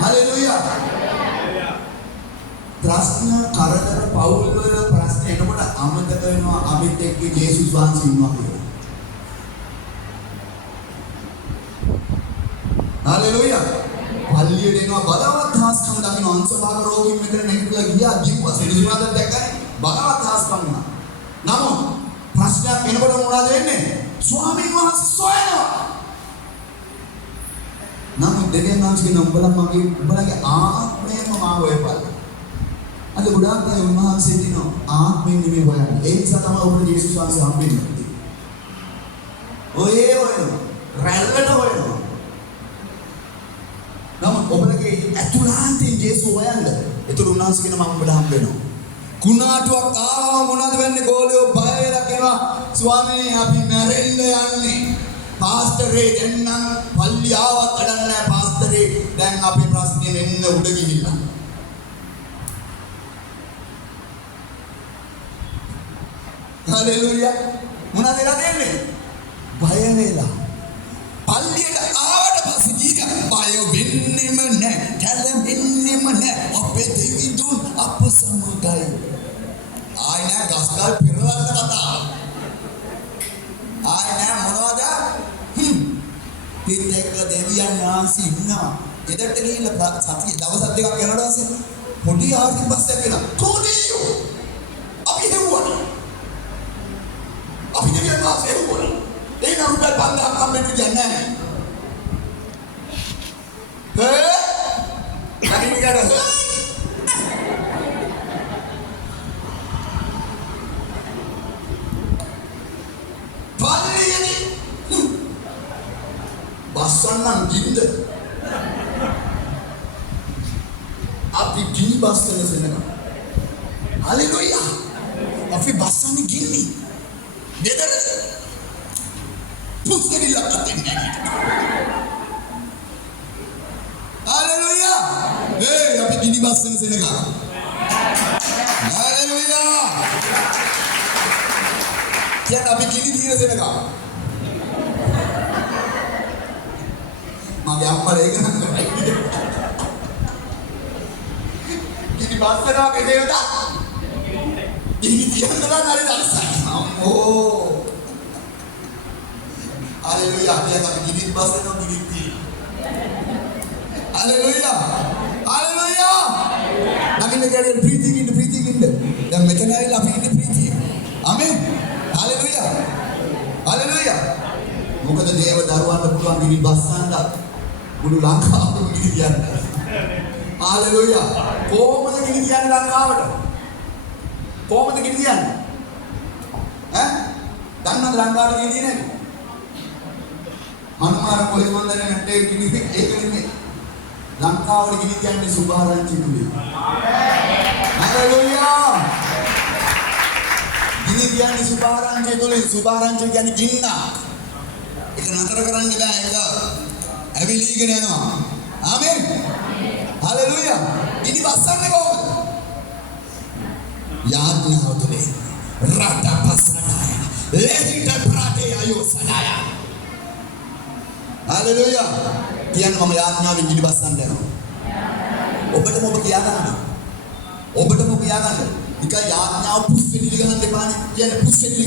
හalleluya. ප්‍රශ්න කරදර පෞල් වල ප්‍රශ්න එනකොට අමතක වෙනවා අපිත් එක්ක ජේසුස් වහන්සේ ඉන්නවා කියලා. හalleluya. පල්ලියට එනවා බලවත් හාස්කම් දකින්න අංශභාග රෝගීන් මෙතන නැගිටලා ගියා ජීව සෙනසුනාද දැක්කනේ බලවත් හාස්කම් වුණා. නමුත් ප්‍රශ්නයක් එනකොට මොනවද වෙන්නේ? ස්වාමීන් වහන්සේ සොයනවා. නමුත් දෙවියන් වහන්සේ උඹලගේ ආත්මයම මාව වෙපල්. අද ගොඩාක් අය උන්වහන්සේ දිනන ආත්මෙන් නෙමෙයි හොයන්නේ. ඒ නිසා තමයි ඔබට යේසුස් වහන්සේ හම්බෙන්නේ. ඔය රැල්ලට හොයනවා. නමුත් ඔබලගේ ඇතුළාන්තයෙන් යේසුස් හොයන්න. ඒතර උන්වහන්සේ කියන මම ඔබට හම්බ වෙනවා. කුණාටුවක් ආවම මොනවද වෙන්නේ? ගෝලියෝ බය වෙලා කියනවා ස්වාමීනි අපි මැරෙන්න යන්නේ. පාස්ටරේ දෙන්නම් පල්ලි ආවත් වැඩක් නැහැ පාස්ටරේ. දැන් අපි ප්‍රශ්නේ වෙන්න උඩ ගිහිල්ලා. හalleluya. මොනවද වෙලා දෙන්නේ? බය වෙලා. පල්ලියට ආවට පස්සේ ජීක බය වෙන්නෙම නැහැ. කැළඹෙන්නෙම නැහැ. අපේ දෙවිඳුන් අප සමගයි. ආයි නෑ ගස්කල් පිරවන්න කතාව. ආයි නෑ මොනවද? පිට එක්ක දෙවියන් වහන්සේ ඉන්නවා. එදට ගිහිල්ලා සතිය දවස් දෙකක් යනකොට පස්සේ පොඩි ආර්ථික බස්සක් එනවා. කොහොමදීයෝ? අපි හෙව්වනේ. අපි දෙවියන් වාසේ හෙව්වනේ. ඒක රුපියල් 5000ක් හම්බෙන්න දෙයක් නැහැ. අනිත් ගාන පාලියනේ බස්සන්නම් ගින්ද අපි ගිනි බස්සන සෙනඟ හලෙලුයා අපි බස්සන්නේ ගිනි දෙදර පුස්තරිලා කතෙන්නේ හලෙලුයා අපි ගිනි බස්සන සෙනඟ හලෙලුයා කියන අපි ගිනි දින සෙනඟ මගේ අම්මලා ඒක නම් කරන්නේ ගිනි බස්සනවා කේද ගිනි තියන්නලා හරි දස්සයි අම්මෝ හලෙලුයා කියන අපි ගිනි බස්සනවා ගිනි තිය හලෙලුයා හලෙලුයා නගින්න ගැරියන් ප්‍රීතිකින්ද දැන් මෙතන ඇවිල්ලා අපි ඉන්නේ ප්‍රීතිය ආමෙන් හලෙලුයා හලෙලුයා මොකද දේව දරුවන්ට පුළුවන් ගිනි බස්සන්න මුළු ලංකාවම ගිනි තියන්න හලෙලුයා කොහොමද ගිනි තියන්නේ ලංකාවට කොහොමද ගිනි තියන්නේ දන්නවද ලංකාවට ගිනි තියන්නේ මනමාර කොලේ වන්දනේ නැටේ ගිනි ඒක නෙමෙයි ලංකාවට ගිනි තියන්නේ සුභාරංචි තුලේ හලෙලුයා ගිනි තියන්නේ සුභාරංචි තුලේ සුභාරංචි කියන්නේ ගින්න ඒක නතර කරන්න බෑ ඒක ඇවිලීගෙන යනවා ආමෙන් හලෙලුයා ඉනි බස්සන්නේ කොහොමද යාඥාව තුනේ රටපසනාය ලෙහිට ප්‍රාතේ අයෝ සදාය හලෙලුයා කියන්නේ මම යාඥාවෙන් ඉනි බස්සන්න යනවා ඔබටම ඔබ කියාගන්න නිකන් යාඥාව පුස්සෙලි ගහන්න එපානේ කියන්නේ පුස්සෙලි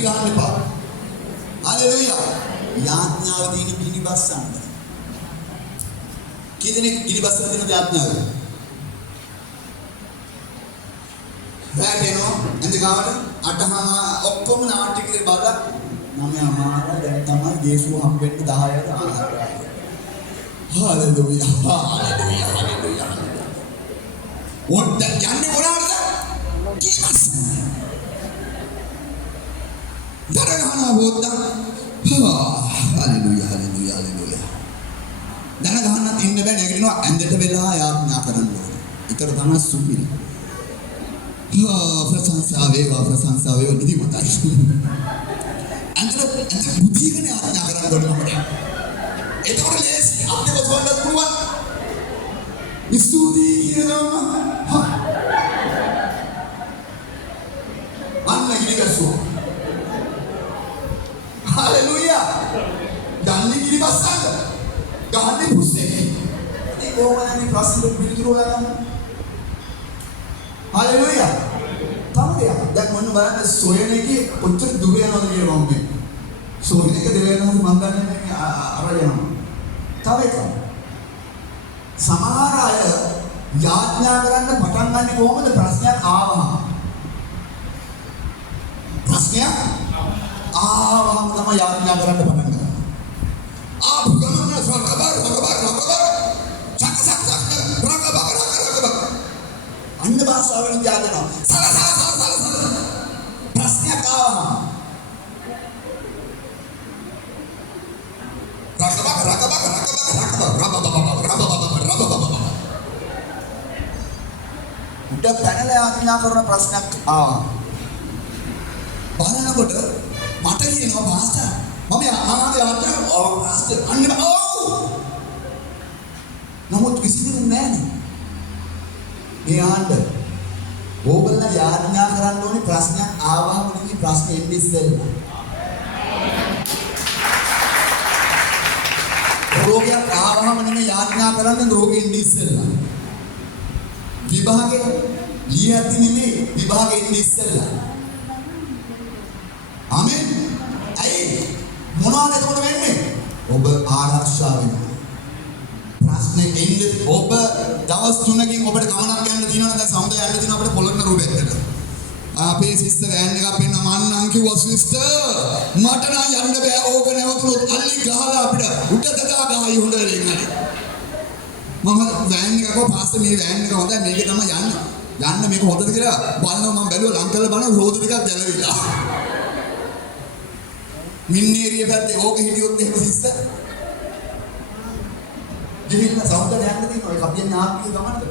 ගහන්න එපා හලෙලුයා යාඥාව දින ගිනි බස්සන්න කීදෙනෙක් ගිනි බස්සන දින යාඥාව වැටෙනවා එඳ ගාවට අටහා ඔක්කොම නාට්‍යකේ බලලා මම අමාර දැන් තමයි යේසුව හම්බෙන්න 10ට ආහාර හලෙලුයා ඔන්න යන්නේ මොනවාද ගිනි බස්සන්න දරගහනවා බොද්දා හලෙලුයා දැන ගහන්නත් ඉන්න බෑ නැගිටිනවා ඇඳට වෙලා යාඥා කරන්න ඕනේ. ඊතර තමයි සුපිරි. ප්‍රශංසා වේවා නිදි මතයි. ඇඳට බුද්ධියගෙන යාඥා කරන්න ඕනේ අපිට. ඒතකොට ලේසි අපිට වොන්න පුළුවන්. ඉස්තුදී කියනවා. අන්න ගිනි ගස්සුවා. හලෙලුයා. දන්නේ ගිනි බස්සන්න. ගහන්නේ පුස්සේ. ඒ කොහොමද මේ ප්‍රශ්නෙට පිළිතුරු හොයාගන්නේ? හලෙලුයා. තමයි දැන් මොන බලන්න සොයන එකේ කොච්චර දුර යනවද කියලා මම මේ. සොයන එක දෙවෙනි මම දන්නේ අර යනවා. තව එකක්. සමහර අය යාඥා කරන්න පටන් ගන්න කොහොමද ප්‍රශ්නයක් ආවම. ප්‍රශ්නයක් ආවම තමයි යාඥා කරන්න පටන් ගන්නේ. आप गमन खबर अन्य भाषाවෙන් කියනවා සල ප්‍රශ්නයක් ආවම උඩ පැනලා යාඥා කරන ප්‍රශ්නයක් ආවා බලනකොට මට කියනවා පාස්ටර් මම යාඥා පාස්ටර් අන්න නමුත් කිසිදෙයක් නැහැ මේ ආණ්ඩ ඕගොල්ලෝ යාඥා කරන්න ඕනේ ප්‍රශ්නයක් ආවම නෙමෙයි ප්‍රශ්නේ එන්නේ ඉස්සෙල්ලා. රෝගයක් ආවම නෙමෙයි යාඥා කරන්න රෝගෙ එන්නේ ඉස්සෙල්ලා. විභාගේ ලියද්දි නෙමෙයි විභාගේ එන්නේ ඉස්සෙල්ලා. ආමෙන්. අයි මොනවාද එතකොට වෙන්නේ? ඔබ ආරක්ෂා වෙනවා. ප්‍රශ්නේ එන්නේ ඔබ දවස් 3කින් ඔබට ගමනක් යන්න තියෙනවා දැන් සමුද යන්න තියෙනවා අපිට පොළොන්න රූපෙකට. අපේ සිස්ටර් වෑන් එකක් පෙන්න මම නම් කිව්වා සිස්ටර් මට නම් යන්න බෑ ඕක නැවතුනොත් අල්ලි ගහලා අපිට උඩ දදා ගහයි හොඳ වෙන්නේ. මම වෑන් එකක පාස්සේ මේ වෑන් එක හොඳයි මේකේ තමයි යන්න මේක හොඳද කියලා බලනවා මම බැලුවා ලං කරලා බලන රෝද ටිකක් ගැලවිලා. මින්නේරිය පැත්තේ ඕක හිටියොත් එහෙම සිස්ටර් ගිහිල්ලා සෞන්දර්ය යන්න තියෙනවා ඒක අපි යන්නේ ආත්මික ගමනකට.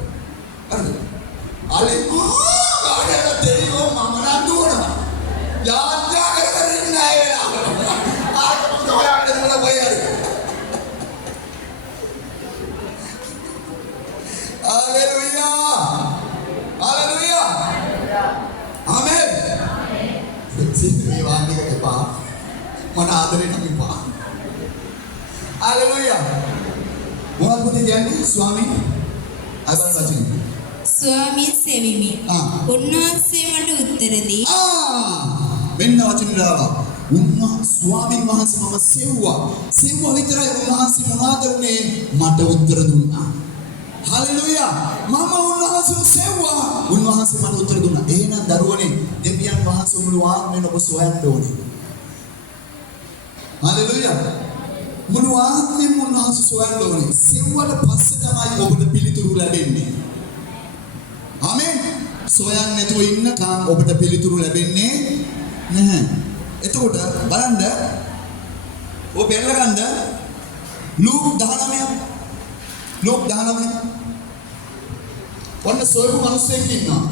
හරිද? අලේ ආඩට දෙයියෝ මම නම් දුවනවා. යාත්‍රා කරගෙන ඉන්නේ නැහැ වෙලාවට. ආත්මක හොයාගෙන මොන වෙයිද? Hallelujah! Hallelujah! Amen! මේ වාන්දික එපා. මන ආදරේ නම් එපා. Hallelujah! මොනවද කියන්නේ ස්වාමී? අසන වචන. ස්වාමීන් සෙවිමි. උන්වහන්සේ මට උත්තර දී. මෙන්න වචන දාලා. ස්වාමීන් වහන්සේ මම සෙව්වා. සෙව්වා විතරයි උන්වහන්සේ මොනවද උනේ? මට උත්තර දුන්නා. Hallelujah! මම උන්වහන්සේ සෙව්වා. උන්වහන්සේ මට උත්තර දුන්නා. එහෙනම් දරුවනේ දෙවියන් වහන්සේ මුළු ආත්මෙන් ඔබ සොයන්න ඕනේ. Hallelujah! මුළු ආත්මෙන් උන්වහන්සේ සොයන්න ඕනේ. සෙව්වට පස්සේ තමයි ඔබට පිළිතුරු ලැබෙන්නේ. ආමෙන්. සොයන්න නැතුව ඉන්නකම් ඔබට පිළිතුරු ලැබෙන්නේ නැහැ. එතකොට බලන්න ඔබ බෙල්ල ගන්න ලූක් 19 ඔන්න සොයපු මිනිස්සෙක් ඉන්නවා.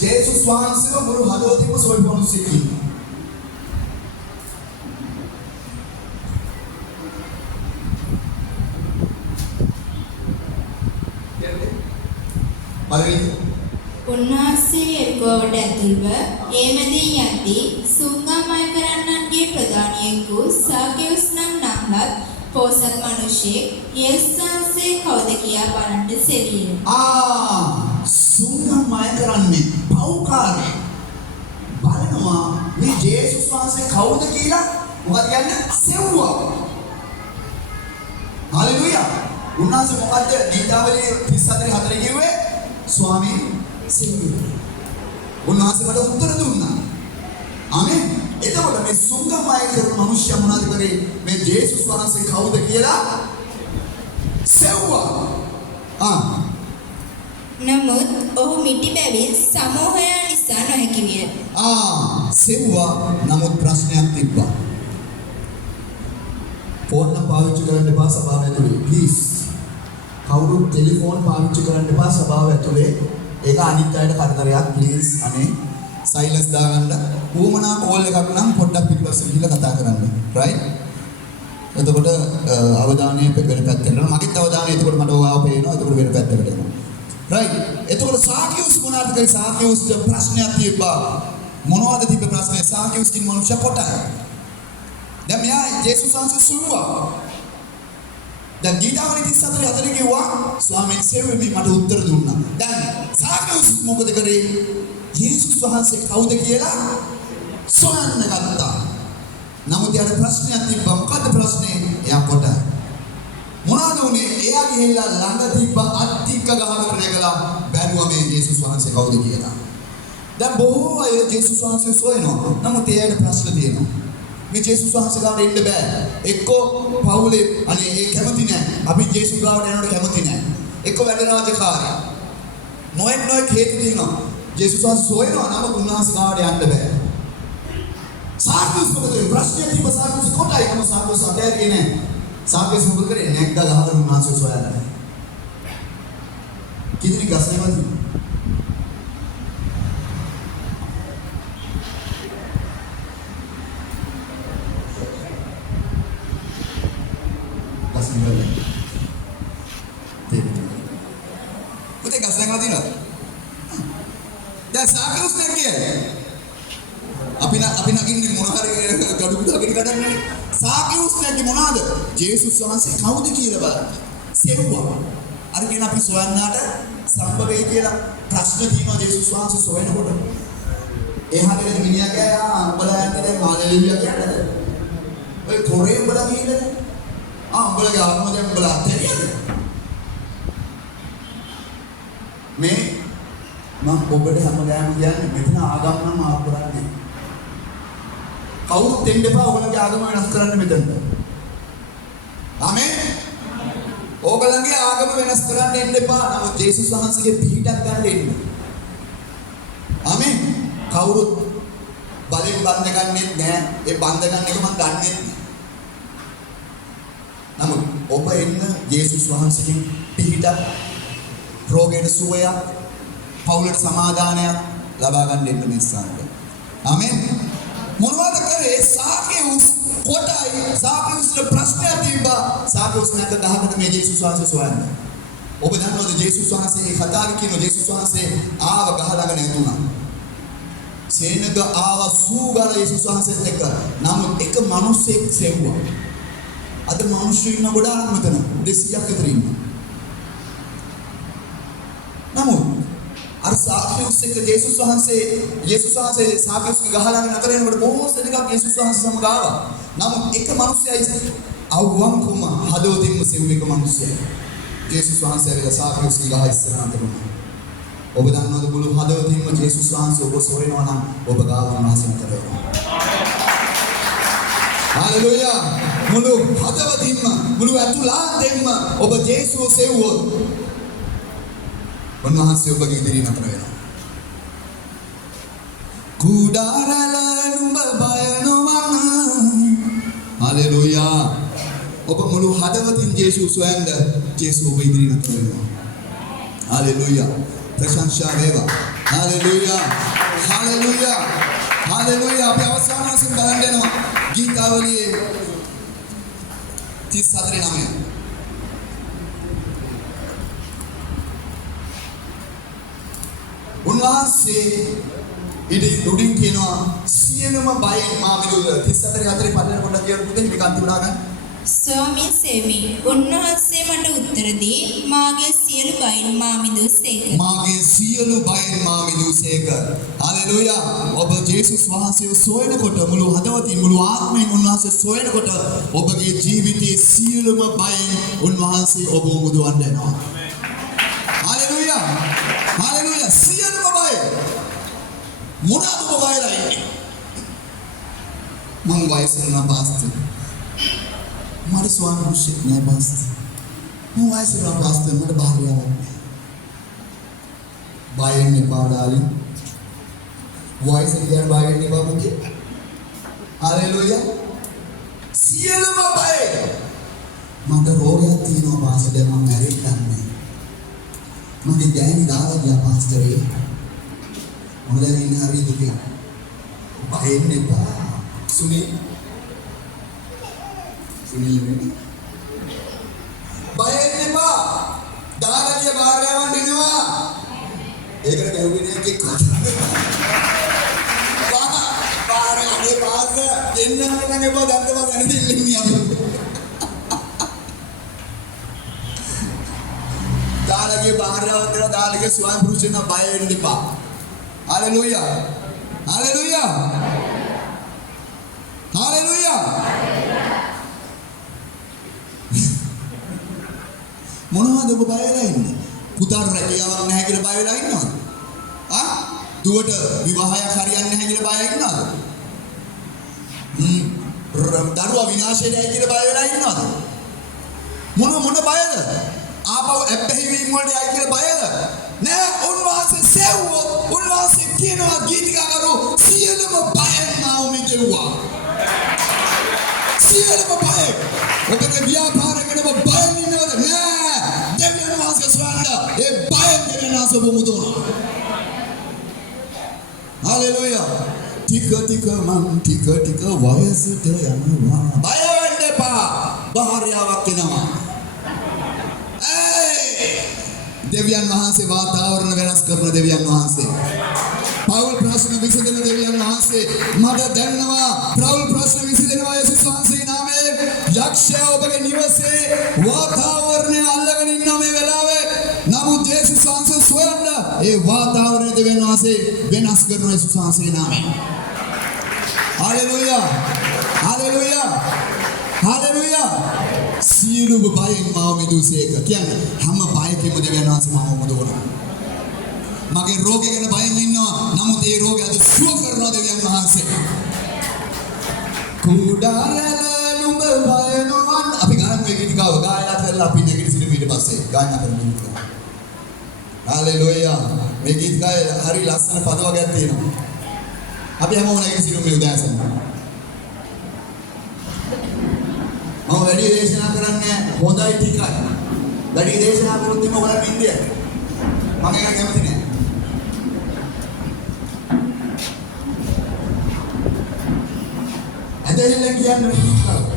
ජේසුස් වහන්සේව මුළු හදවතින්ම සොයපු මිනිස්සෙක් ඉන්නවා. පළවෙනි උන්වහන්සේ එක්කවට ඇතුල්ව ඒමදී යද්දී සුංගම්මය කරන්නන්ගේ ප්‍රධානියෙකු සාකෙවුස් නම් නම්ලත් පොසත් මිනිසෙක් යේසුස් වහන්සේ කවුද කියා බලන්න සෙවිය. සුංගම්මය කරන්නේ පව්කාරය. බලනවා මේ ජේසුස් වහන්සේ කවුද කියලා මොකද කියන්නේ? සෙව්වා. හalleluya. උන්වහන්සේ මොකද්ද නීතාවලියේ 34:4 කිව්වේ? ස්වාමීන් සෙව්වා. උන්වහන්සේ මට උත්තර දුන්නා. ආමෙන්. එතකොට මේ සුංගම්මය කරන මිනිස්සු මොනවද කරේ? මේ ජේසුස් වහන්සේ කවුද කියලා සෙව්වා. නමුත් ඔහු මිටි බැවින් සමූහය නිසා නොහැකි විය. සෙව්වා. නමුත් ප්‍රශ්නයක් තිබ්බා. ෆෝන් නම් පාවිච්චි කරන්න එපා සභාව ඇතුලේ ප්ලීස්. කවුරුත් ටෙලිෆෝන් පාවිච්චි කරන්න එපා සභාව ඇතුලේ. ඒක අනිත් අයට කරදරයක් ප්ලීස්. අනේ සයිලන්ස් දාගන්න. ඌමනා කෝල් එකක් නම් පොඩ්ඩක් පිටපස්සට ගිහලා කතා කරන්න. රයිට්? එතකොට අවධානය වෙන පැත්තට යනවා. මගේත් අවධානය එතකොට මට ඔයාව පේනවා. එතකොට වෙන පැත්තකට යනවා. රයිට්? එතකොට සාකියුස් මොනවාද කරේ? සාකියුස්ට ප්‍රශ්නයක් තිබ්බා. මොනවද තිබ්බ ප්‍රශ්නේ? සාකියුස් කියන මනුෂ්‍ය කොටයි. දැන් මෙයා ජේසුස් වහන්සේ සුළුවා. දැන් ගීතාවලිය 34:4 කිව්වා ස්වාමීන් සෙව්වෙමි මට උත්තර දුන්නා. දැන් සාකස් මොකද කරේ? ජේසුස් වහන්සේ කවුද කියලා සොයන්න ගත්තා. නමුත් යාට ප්‍රශ්නයක් තිබ්බා. මොකද්ද ප්‍රශ්නේ? එයා කොට. මොනවාද උනේ? එයා ගිහිල්ලා ළඟ තිබ්බ අත්තික්ක ගහකට නැගලා බැලුවා මේ ජේසුස් වහන්සේ කවුද කියලා. දැන් බොහෝ අය ජේසුස් වහන්සේ සොයනවා. නමුත් එයාට ප්‍රශ්න තියෙනවා. මේ ජේසුස් වහන්සේ ගාවට එන්න බෑ. එක්කෝ පවුලේ අනේ ඒ කැමති නෑ. අපි ජේසුස් ගාවට යනකොට කැමති නෑ. එක්කෝ වැඩ රාජකාරී. නොයෙක් හේතු තියෙනවා. ජේසුස් වහන්සේ සොයනවා නම් උන්වහන්සේ ගාවට යන්න බෑ. සාකස් මොකද ප්‍රශ්නේ තිබ්බ සාකස් කොටයි කොහොම සාකස් අධ්‍යයනය නෑ. සාකස් මොකද කරේ? නැග්දා ගහගෙන උන්වහන්සේ සොයන්න. කිදිරි ගස්නේ වද Kita gas yang lagi nggak? Dan saklus lagi. Api nak ini mana hari gaduh lagi kadang ni. Saklus lagi mana ada? Yesus වහන්සේ කවුද කියලා බලන්න. සෙව්වා. අර කියන අපි සොයන්නාට සම්භවයේ කියලා ප්‍රශ්න තියෙනවා ජේසුස් වහන්සේ සොයනකොට. එහාට මිනිහා ගියා උඹලා යන්නේ දැන් හාලෙලුයා කියන්නද? පොරේ උඹලා ගිහිල්ලාද? උඹලගේ ආත්ම දැන් උඹලා අත්හැරියද? මේ මම ඔබට හැමදාම කියන්නේ මෙතන ආගම් නම් ආපු කරන්නේ. කවුරුත් දෙන්න එපා ඔයගලගේ ආගම වෙනස් කරන්න මෙතනට. ආමෙන්. ඔයගලගේ ආගම වෙනස් කරන්න එන්න එපා. නමුත් ජේසුස් වහන්සේගේ පිහිටක් ගන්න එන්න. ආමෙන්. කවුරුත් බලෙන් බඳ ගන්නෙත් නෑ. ඒ බඳ ගන්න එක මම දන්නේ නෑ. නමුත් ඔබ එන්න ජේසුස් වහන්සේගෙන් පිහිටක්, රෝගයට සුවයක්, පවුලට සමාදානයක් ලබා ගන්න එන්න මේ ස්ථානවල. ආමෙන්. මොනවද කරේ? සාකේවුස් කොටයි සාකේවුස්ට ප්‍රශ්නයක් තිබ්බා. සාකේවුස් නැක ගහකට මේ ජේසුස් වහන්සේ සොයන්න. ඔබ දන්නවද ජේසුස් වහන්සේ මේ කතාවේ කියන ජේසුස් වහන්සේ ආව ගහ ළඟ නැතුණා. සේනක ආව සූගල ජේසුස් වහන්සේත් එක්ක. නමුත් එක මිනිස්සෙක් සෙව්වා. අද මිනිස්සු ඉන්න ගොඩාක් මෙතන 200ක් විතර ඉන්නවා. නමුත් අර සාකේවුස් එක්ක ජේසුස් වහන්සේ සාකේවුස්ගේ ගහ ළඟ නතර වෙනකොට බොහෝ සෙනඟක් ජේසුස් වහන්සේ සමග ආවා. නමුත් එක මිනිසයයි අවවංකුම හදවතින්ම සෙව්ව එක මිනිසයයි. ජේසුස් වහන්සේ ඇවිල්ලා සාකේවුස්ගේ ගහ ඉස්සරහ නතර වුණා. ඔබ දන්නවද මුළු හදවතින්ම ජේසුස් වහන්සේ ඔබ සොයනවා නම් ඔබ ගාව වහන්සේ නතර වෙනවා. හalleluya. මුළු හදවතින්ම මුළු ඇතුළාන්තයෙන්ම ඔබ ජේසුව සෙව්වොත් උන්වහන්සේ ඔබගේ ඉදිරියේ නතර වෙනවා. කුඩාරල නුඹ බය නොවන. හalleluya. ඔබ මුළු හදවතින් ජේසුස් සොයන්න ජේසුස් ඔබ ඉදිරියේ නතර වෙනවා. හalleluya. ප්‍රශංසා වේවා. හalleluya. හalleluya. හalleluya. අපි අවසාන වශයෙන් බලන්න යනවා ගීතාවලියේ 34:9. උන්වහන්සේ උඩින් කියනවා සියලුම බයෙන් මා මිදුල 34:4 පල්ලෙන් පොඩ්ඩක් කියන්න පුතේ මේක අන්තිමට ගන්න. ස්වාමී සෙවි. උන්වහන්සේ මට උත්තර දී මාගේ සියලු බයින් මා මිදුසේක. මාගේ සියලු බයෙන් මා මිදුසේක. හalleluya. ඔබ ජේසුස් වහන්සේව සොයනකොට මුළු හදවතින් මුළු ආත්මයෙන් උන්වහන්සේ සොයනකොට ඔබගේ ජීවිතයේ සියලුම බයෙන් උන්වහන්සේ ඔබව මුදවන්න යනවා. හalleluya. හalleluya. සියලුම බය. මොනවාද ඔබ බයලා ඉන්නේ? මම වයසට නම් පාස්තර්. මට ස්වාමි පුරුෂයෙක් නෑ පාස්තර්. මම වයසට නම් පාස්තර් මට භාර්යාවක් නෑ. බය වෙන්න එපා ඩාලින්. වයසට ගියාම බය වෙන්න එපා පුතේ. හalleluya. සියලුම බය. මට රෝගයක් තියෙනවා පාස්තර් දැන් මම මැරෙන්නේ. මගේ ගෑණි දාලා ගියා පාස්තරේ. මම දැන් ඉන්නේ හරි දුකේ. බය වෙන්න එපා. සුනිල් නෙමෙයි. බය වෙන්න එපා. දාලා ගිය භාර්යාවන් දෙනවා. ඒකට ගැහුවේ නෑ කික් කොට. භාර්යාවේ පාස දෙන්නම නම් එපා දැක්කම දැනෙන්නේ නියම. දාලගේ භාර්යාවන් දෙනවා දාලගේ ස්වාමි පුරුෂයන් බය වෙන්න එපා. හalleluya. හalleluya. හalleluya. මොනවද ඔබ බය වෙලා ඉන්නේ? පුතාට රැකියාවක් නැහැ කියලා බය වෙලා ඉන්නවද? දුවට විවාහයක් හරියන්නේ නැහැ කියලා බය ඉන්නවද? දරුවා විනාශයටයි කියලා බය වෙලා ඉන්නවද? මොන බයද? ආපහු ඇබ්බැහි වීම වලට යයි කියලා බයද? නෑ උන්වහන්සේ සෙව්වොත් උන්වහන්සේ කියනවා ගීතිකාකරු සියලුම බයෙන් මාව මිදෙව්වා. සියලුම බය. ඔබගේ ව්‍යාපාරයකට ඔබ බයෙන් ඉන්නවද? නෑ. දෙවියන් වහන්සේ සොයන්න ඒ බයෙන් දෙවියන් වහන්සේ ඔබ මුදවනවා. හalleluya. ටික ටික වයසට යනවා. බය වෙන්න එපා. භාර්යාවක් එනවා. දෙවියන් වහන්සේ වාතාවරණ වෙනස් කරන දෙවියන් වහන්සේ. පෞල් ප්‍රශ්න විසඳන දෙවියන් වහන්සේ. මට දැනනවා පෞල් ප්‍රශ්න විසඳනවා යේසුස් වහන්සේගේ නාමයෙන්. යක්ෂයා ඔබගේ නිවසේ වාතාවරණය අල්ලගෙන ඉන්න මේ වෙලාවේ. නමුත් යේසුස් වහන්සේ සොයන්න ඒ වාතාවරණය දෙවියන් වහන්සේ වෙනස් කරන යේසුස් වහන්සේගේ නාමයෙන්. හalleluya. හalleluya. හලෙලුයා. සියලුම බයෙන් මාව මිදුසේක. කියන්නේ හැම බයකෙම දෙවියන් වහන්සේ මාව මුදවනවා. මගේ රෝගය ගැන බයෙන් ඉන්නවා. නමුත් ඒ රෝගය අද සුව කරනවා දෙවියන් වහන්සේ. කුඩාරල නුඹ බය නොවන් අපි ගන්න මේ ගීතිකාව ගායනා කරලා අපි නැගිටින්න ඊට පස්සේ ගායනා කරමු. හලෙලුයා. මේ ගීතිකාවේ හරි ලස්සන පද වර්ගයක් තියෙනවා. අපි හැමෝම නැගිටින්න මේ උදෑසන. මම වැඩි දේශනා කරන්නේ හොඳයි ටිකයි. වැඩි දේශනා කරොත් එimhe ඔයාලට ඉන්නේ. මම ඒක කැමති නෑ. ඇදහිල්ල කියන්නේ මේ කිව්වා.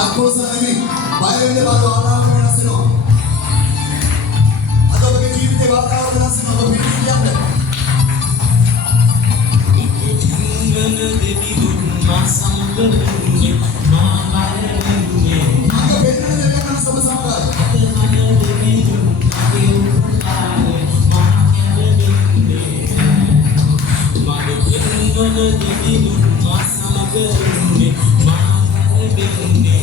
අක්කොසනෙමි බය වෙන්න බර වාතාවරණය වෙනස් වෙනවා. අද ඔබගේ ජීවිතේ වාතාවරණය වෙනස් වෙනවා. ඔබ පිළිගන්නේ. ජීවන දෙවිදුන් මා සම්බන්ධුනේ මා බයන්නේ. අද වෙන්න දෙවියන් සබ සමගයි. අද දෙවිදුන් මගේ උපකාරේ මා කැවෙන්නේ. මගේ ජීවන දෙවිදුන් මා සම්බන්ධුනේ මා කැවෙන්නේ.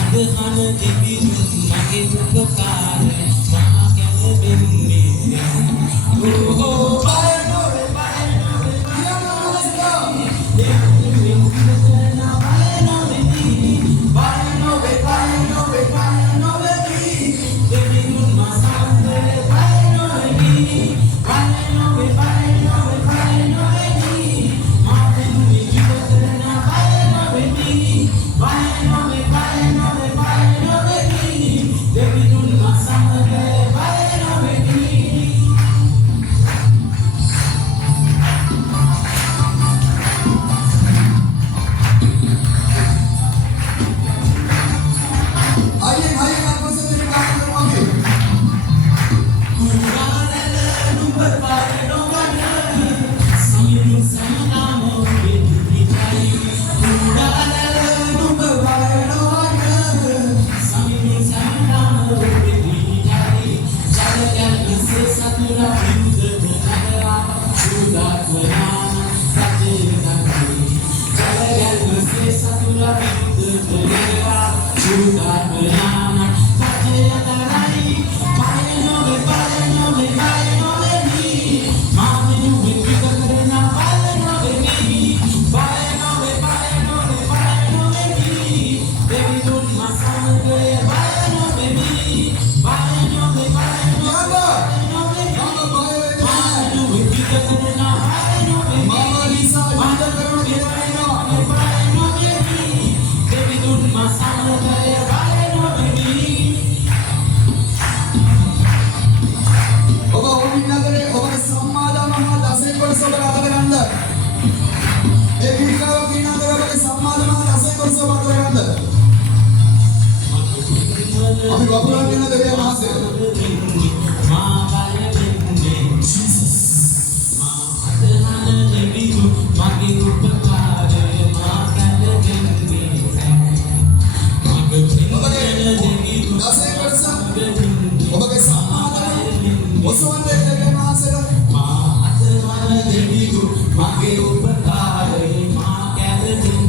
අදහන දෙවිදුන් මගේ උපකාරේ මා කැවෙන්නේ. ඕ බය නොවේ බය නොවේ දෙවිදුන් මා සම්බන්ධේ බය නොවේ මා දෙන්නේ ජීවිතේන බය නොවේ දෙවිදුන් මා සම්බන්ධේ බය නොවේ. අයියෙන් අක්කොසනෙමි ගාන කරමු. කුඩාරල නුඹ බය නොවන සමිඳුන් සමනාමෝ වෙදිතයි. කුඩාරල නුඹ බය නොවන සමිඳුන් සමනාමෝ වෙදිතයි. ජලයන්සේ සතුරා විඳ නගරා සුදාත්මනාම සත්‍යයි. ජලයන්සේ සතුරා විඳ නගරා සුදාත්මනාම සත්‍යයි. අපි වපුරන්නේ නැද දෙවියන් වහන්සේ. මා බය වෙන්නේ. මා අදහන දෙවිදුන් මගේ උපකාරේ මා කැවෙන්නේ. මගේ දෙවිදුන් දසේ කොටස ඔබගේ සම්මාදම ඔසවන්නේ දෙවියන් වහන්සේට. මා අදහන දෙවිදුන් මගේ උපකාරේ මා කැවෙන්නේ.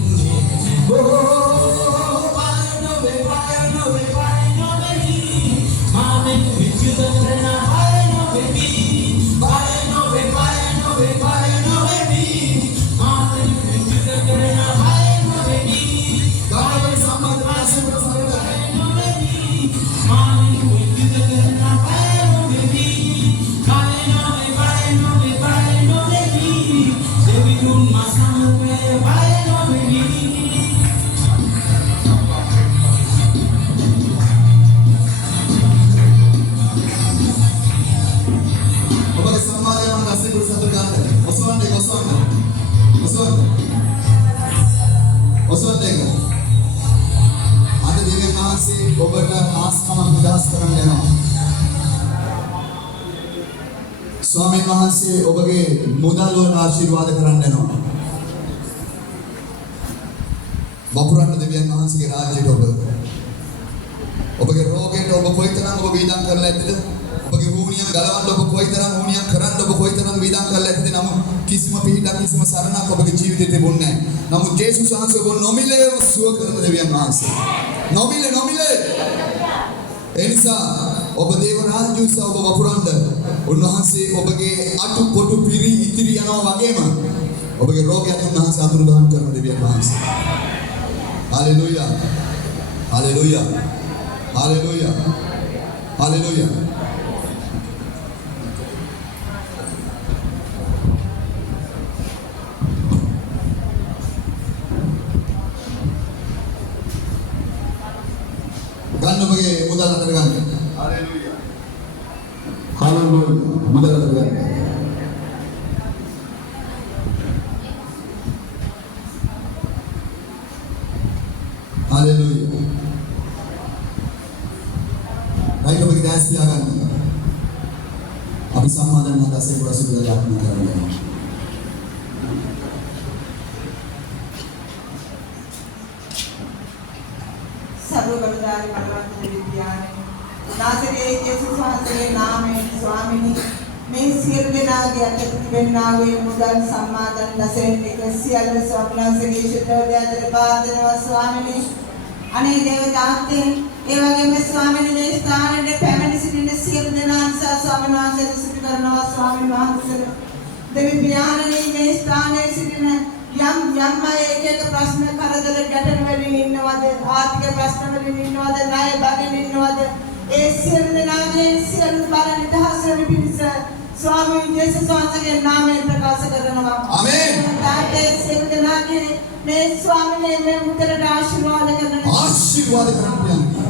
ස්වාමීන් වහන්සේ ඔබගේ මුදල් වලට ආශිර්වාද කරන්න යනවා. වපුරන්න දෙවියන් වහන්සේගේ රාජ්‍යයට ඔබගේ රෝගයට ඔබ කොයිතරම් ඔබ වීදම් කරලා ඇද්ද? ඔබගේ වුණියන් ගලවන්න ඔබ කොයිතරම් වුණියන් කරන්න ඔබ කොයිතරම් වීදම් කරලා ඇද්ද? නමුත් කිසිම පිහිටක් කිසිම සරණක් ඔබගේ ජීවිතේ තිබුණේ නැහැ. නමුත් ජේසුස් වහන්සේ ඔබ නොමිලේ සුව කරන දෙවියන් වහන්සේ. නොමිලේ. එනිසා ඔබ දේව රාජ්‍ය උත්සව ඔබ වපුරන්න උන්වහන්සේ ඔබගේ අටු කොටු පිරි ඉතිරි යනවා වගේම ඔබගේ රෝගයන් උන්වහන්සේ අතුරුදහන් කරන දෙවියන් වහන්සේ. Hallelujah. Hallelujah. Hallelujah. Hallelujah. ගන්න ඔබගේ මුදල් අතර ගන්න. Hallelujah. Hallelujah. මුදල් අතර ගන්න. Hallelujah. Baik ඔබගේ දැස් පියාගන්න. අපි සම්මාදන් හදසේ පුරසුදු යාත්‍රා කරනවා. सर्वबलदारी बलवंत विद्याने नासरे यीशु के नाम में स्वामिनी मैं सिर लेनागे अत्यंत बेनागे मुदल सम्मादन दसेन निकसियल स्वप्न से यीशु देवदर पादन व स्वामिनी अने देवताते एवगे में स्वामिनी ने स्थान ने फैमिली सिटी सिर लेनान सा स्वामिना से सिद्ध करना स्वामी वහන්සේ देवी बियाने ने स्थान ने सिटी යම් එක ප්‍රශ්න කරදර ගැටලු වලින් ඉන්නවද ආර්ථික ප්‍රශ්න වලින් ඉන්නවද ණය බැඳෙමින් ඉන්නවද ඒ සියලු දෙනාගේ සියලු බල නිදහස් වෙන පිණිස ස්වාමීන් වහන්සේ වහන්සේගේ නාමයෙන් ප්‍රකාශ කරනවා ආමේන්. තාත්තේ සියලු දෙනාගේ මේ ස්වාමීන් මේ මුදලට ආශිර්වාද කරනවා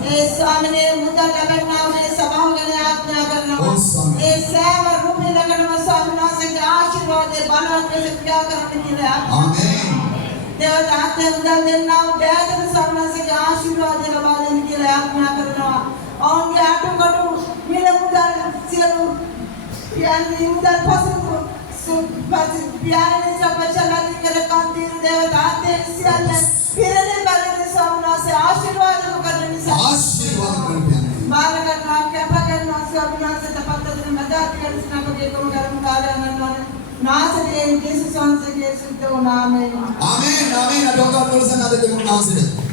ඒ ස්වාමීන් මුදල් ලබන්නා මේ සභාව ගැන ආඥා කරනවා ඒ සෑම රූපයකටම ස්වාමීන් වහන්සේගේ ආශිර්වාදේ බලවත් ලෙස ක්‍රියා කරන්න කියලා ආමේන්. देवताते मुदल देना बेहतर सामने से आशीर्वाद लगा देने के लिए आज्ञा करना और ये आटो कटो मेरे मुदल सिरो प्यारे मुदल पसंद प्यारे सब चला के कांति देवताते सियाले फिरने वाले सामने से आशीर्वाद करने से बाल करना क्या पकड़ना सामने से तपत्त मदद करना को के को कर्म कार्य नासरे यीशु संत के शुद्ध नाम में Amin. Amin. Adonga tulisan ada di naam sini.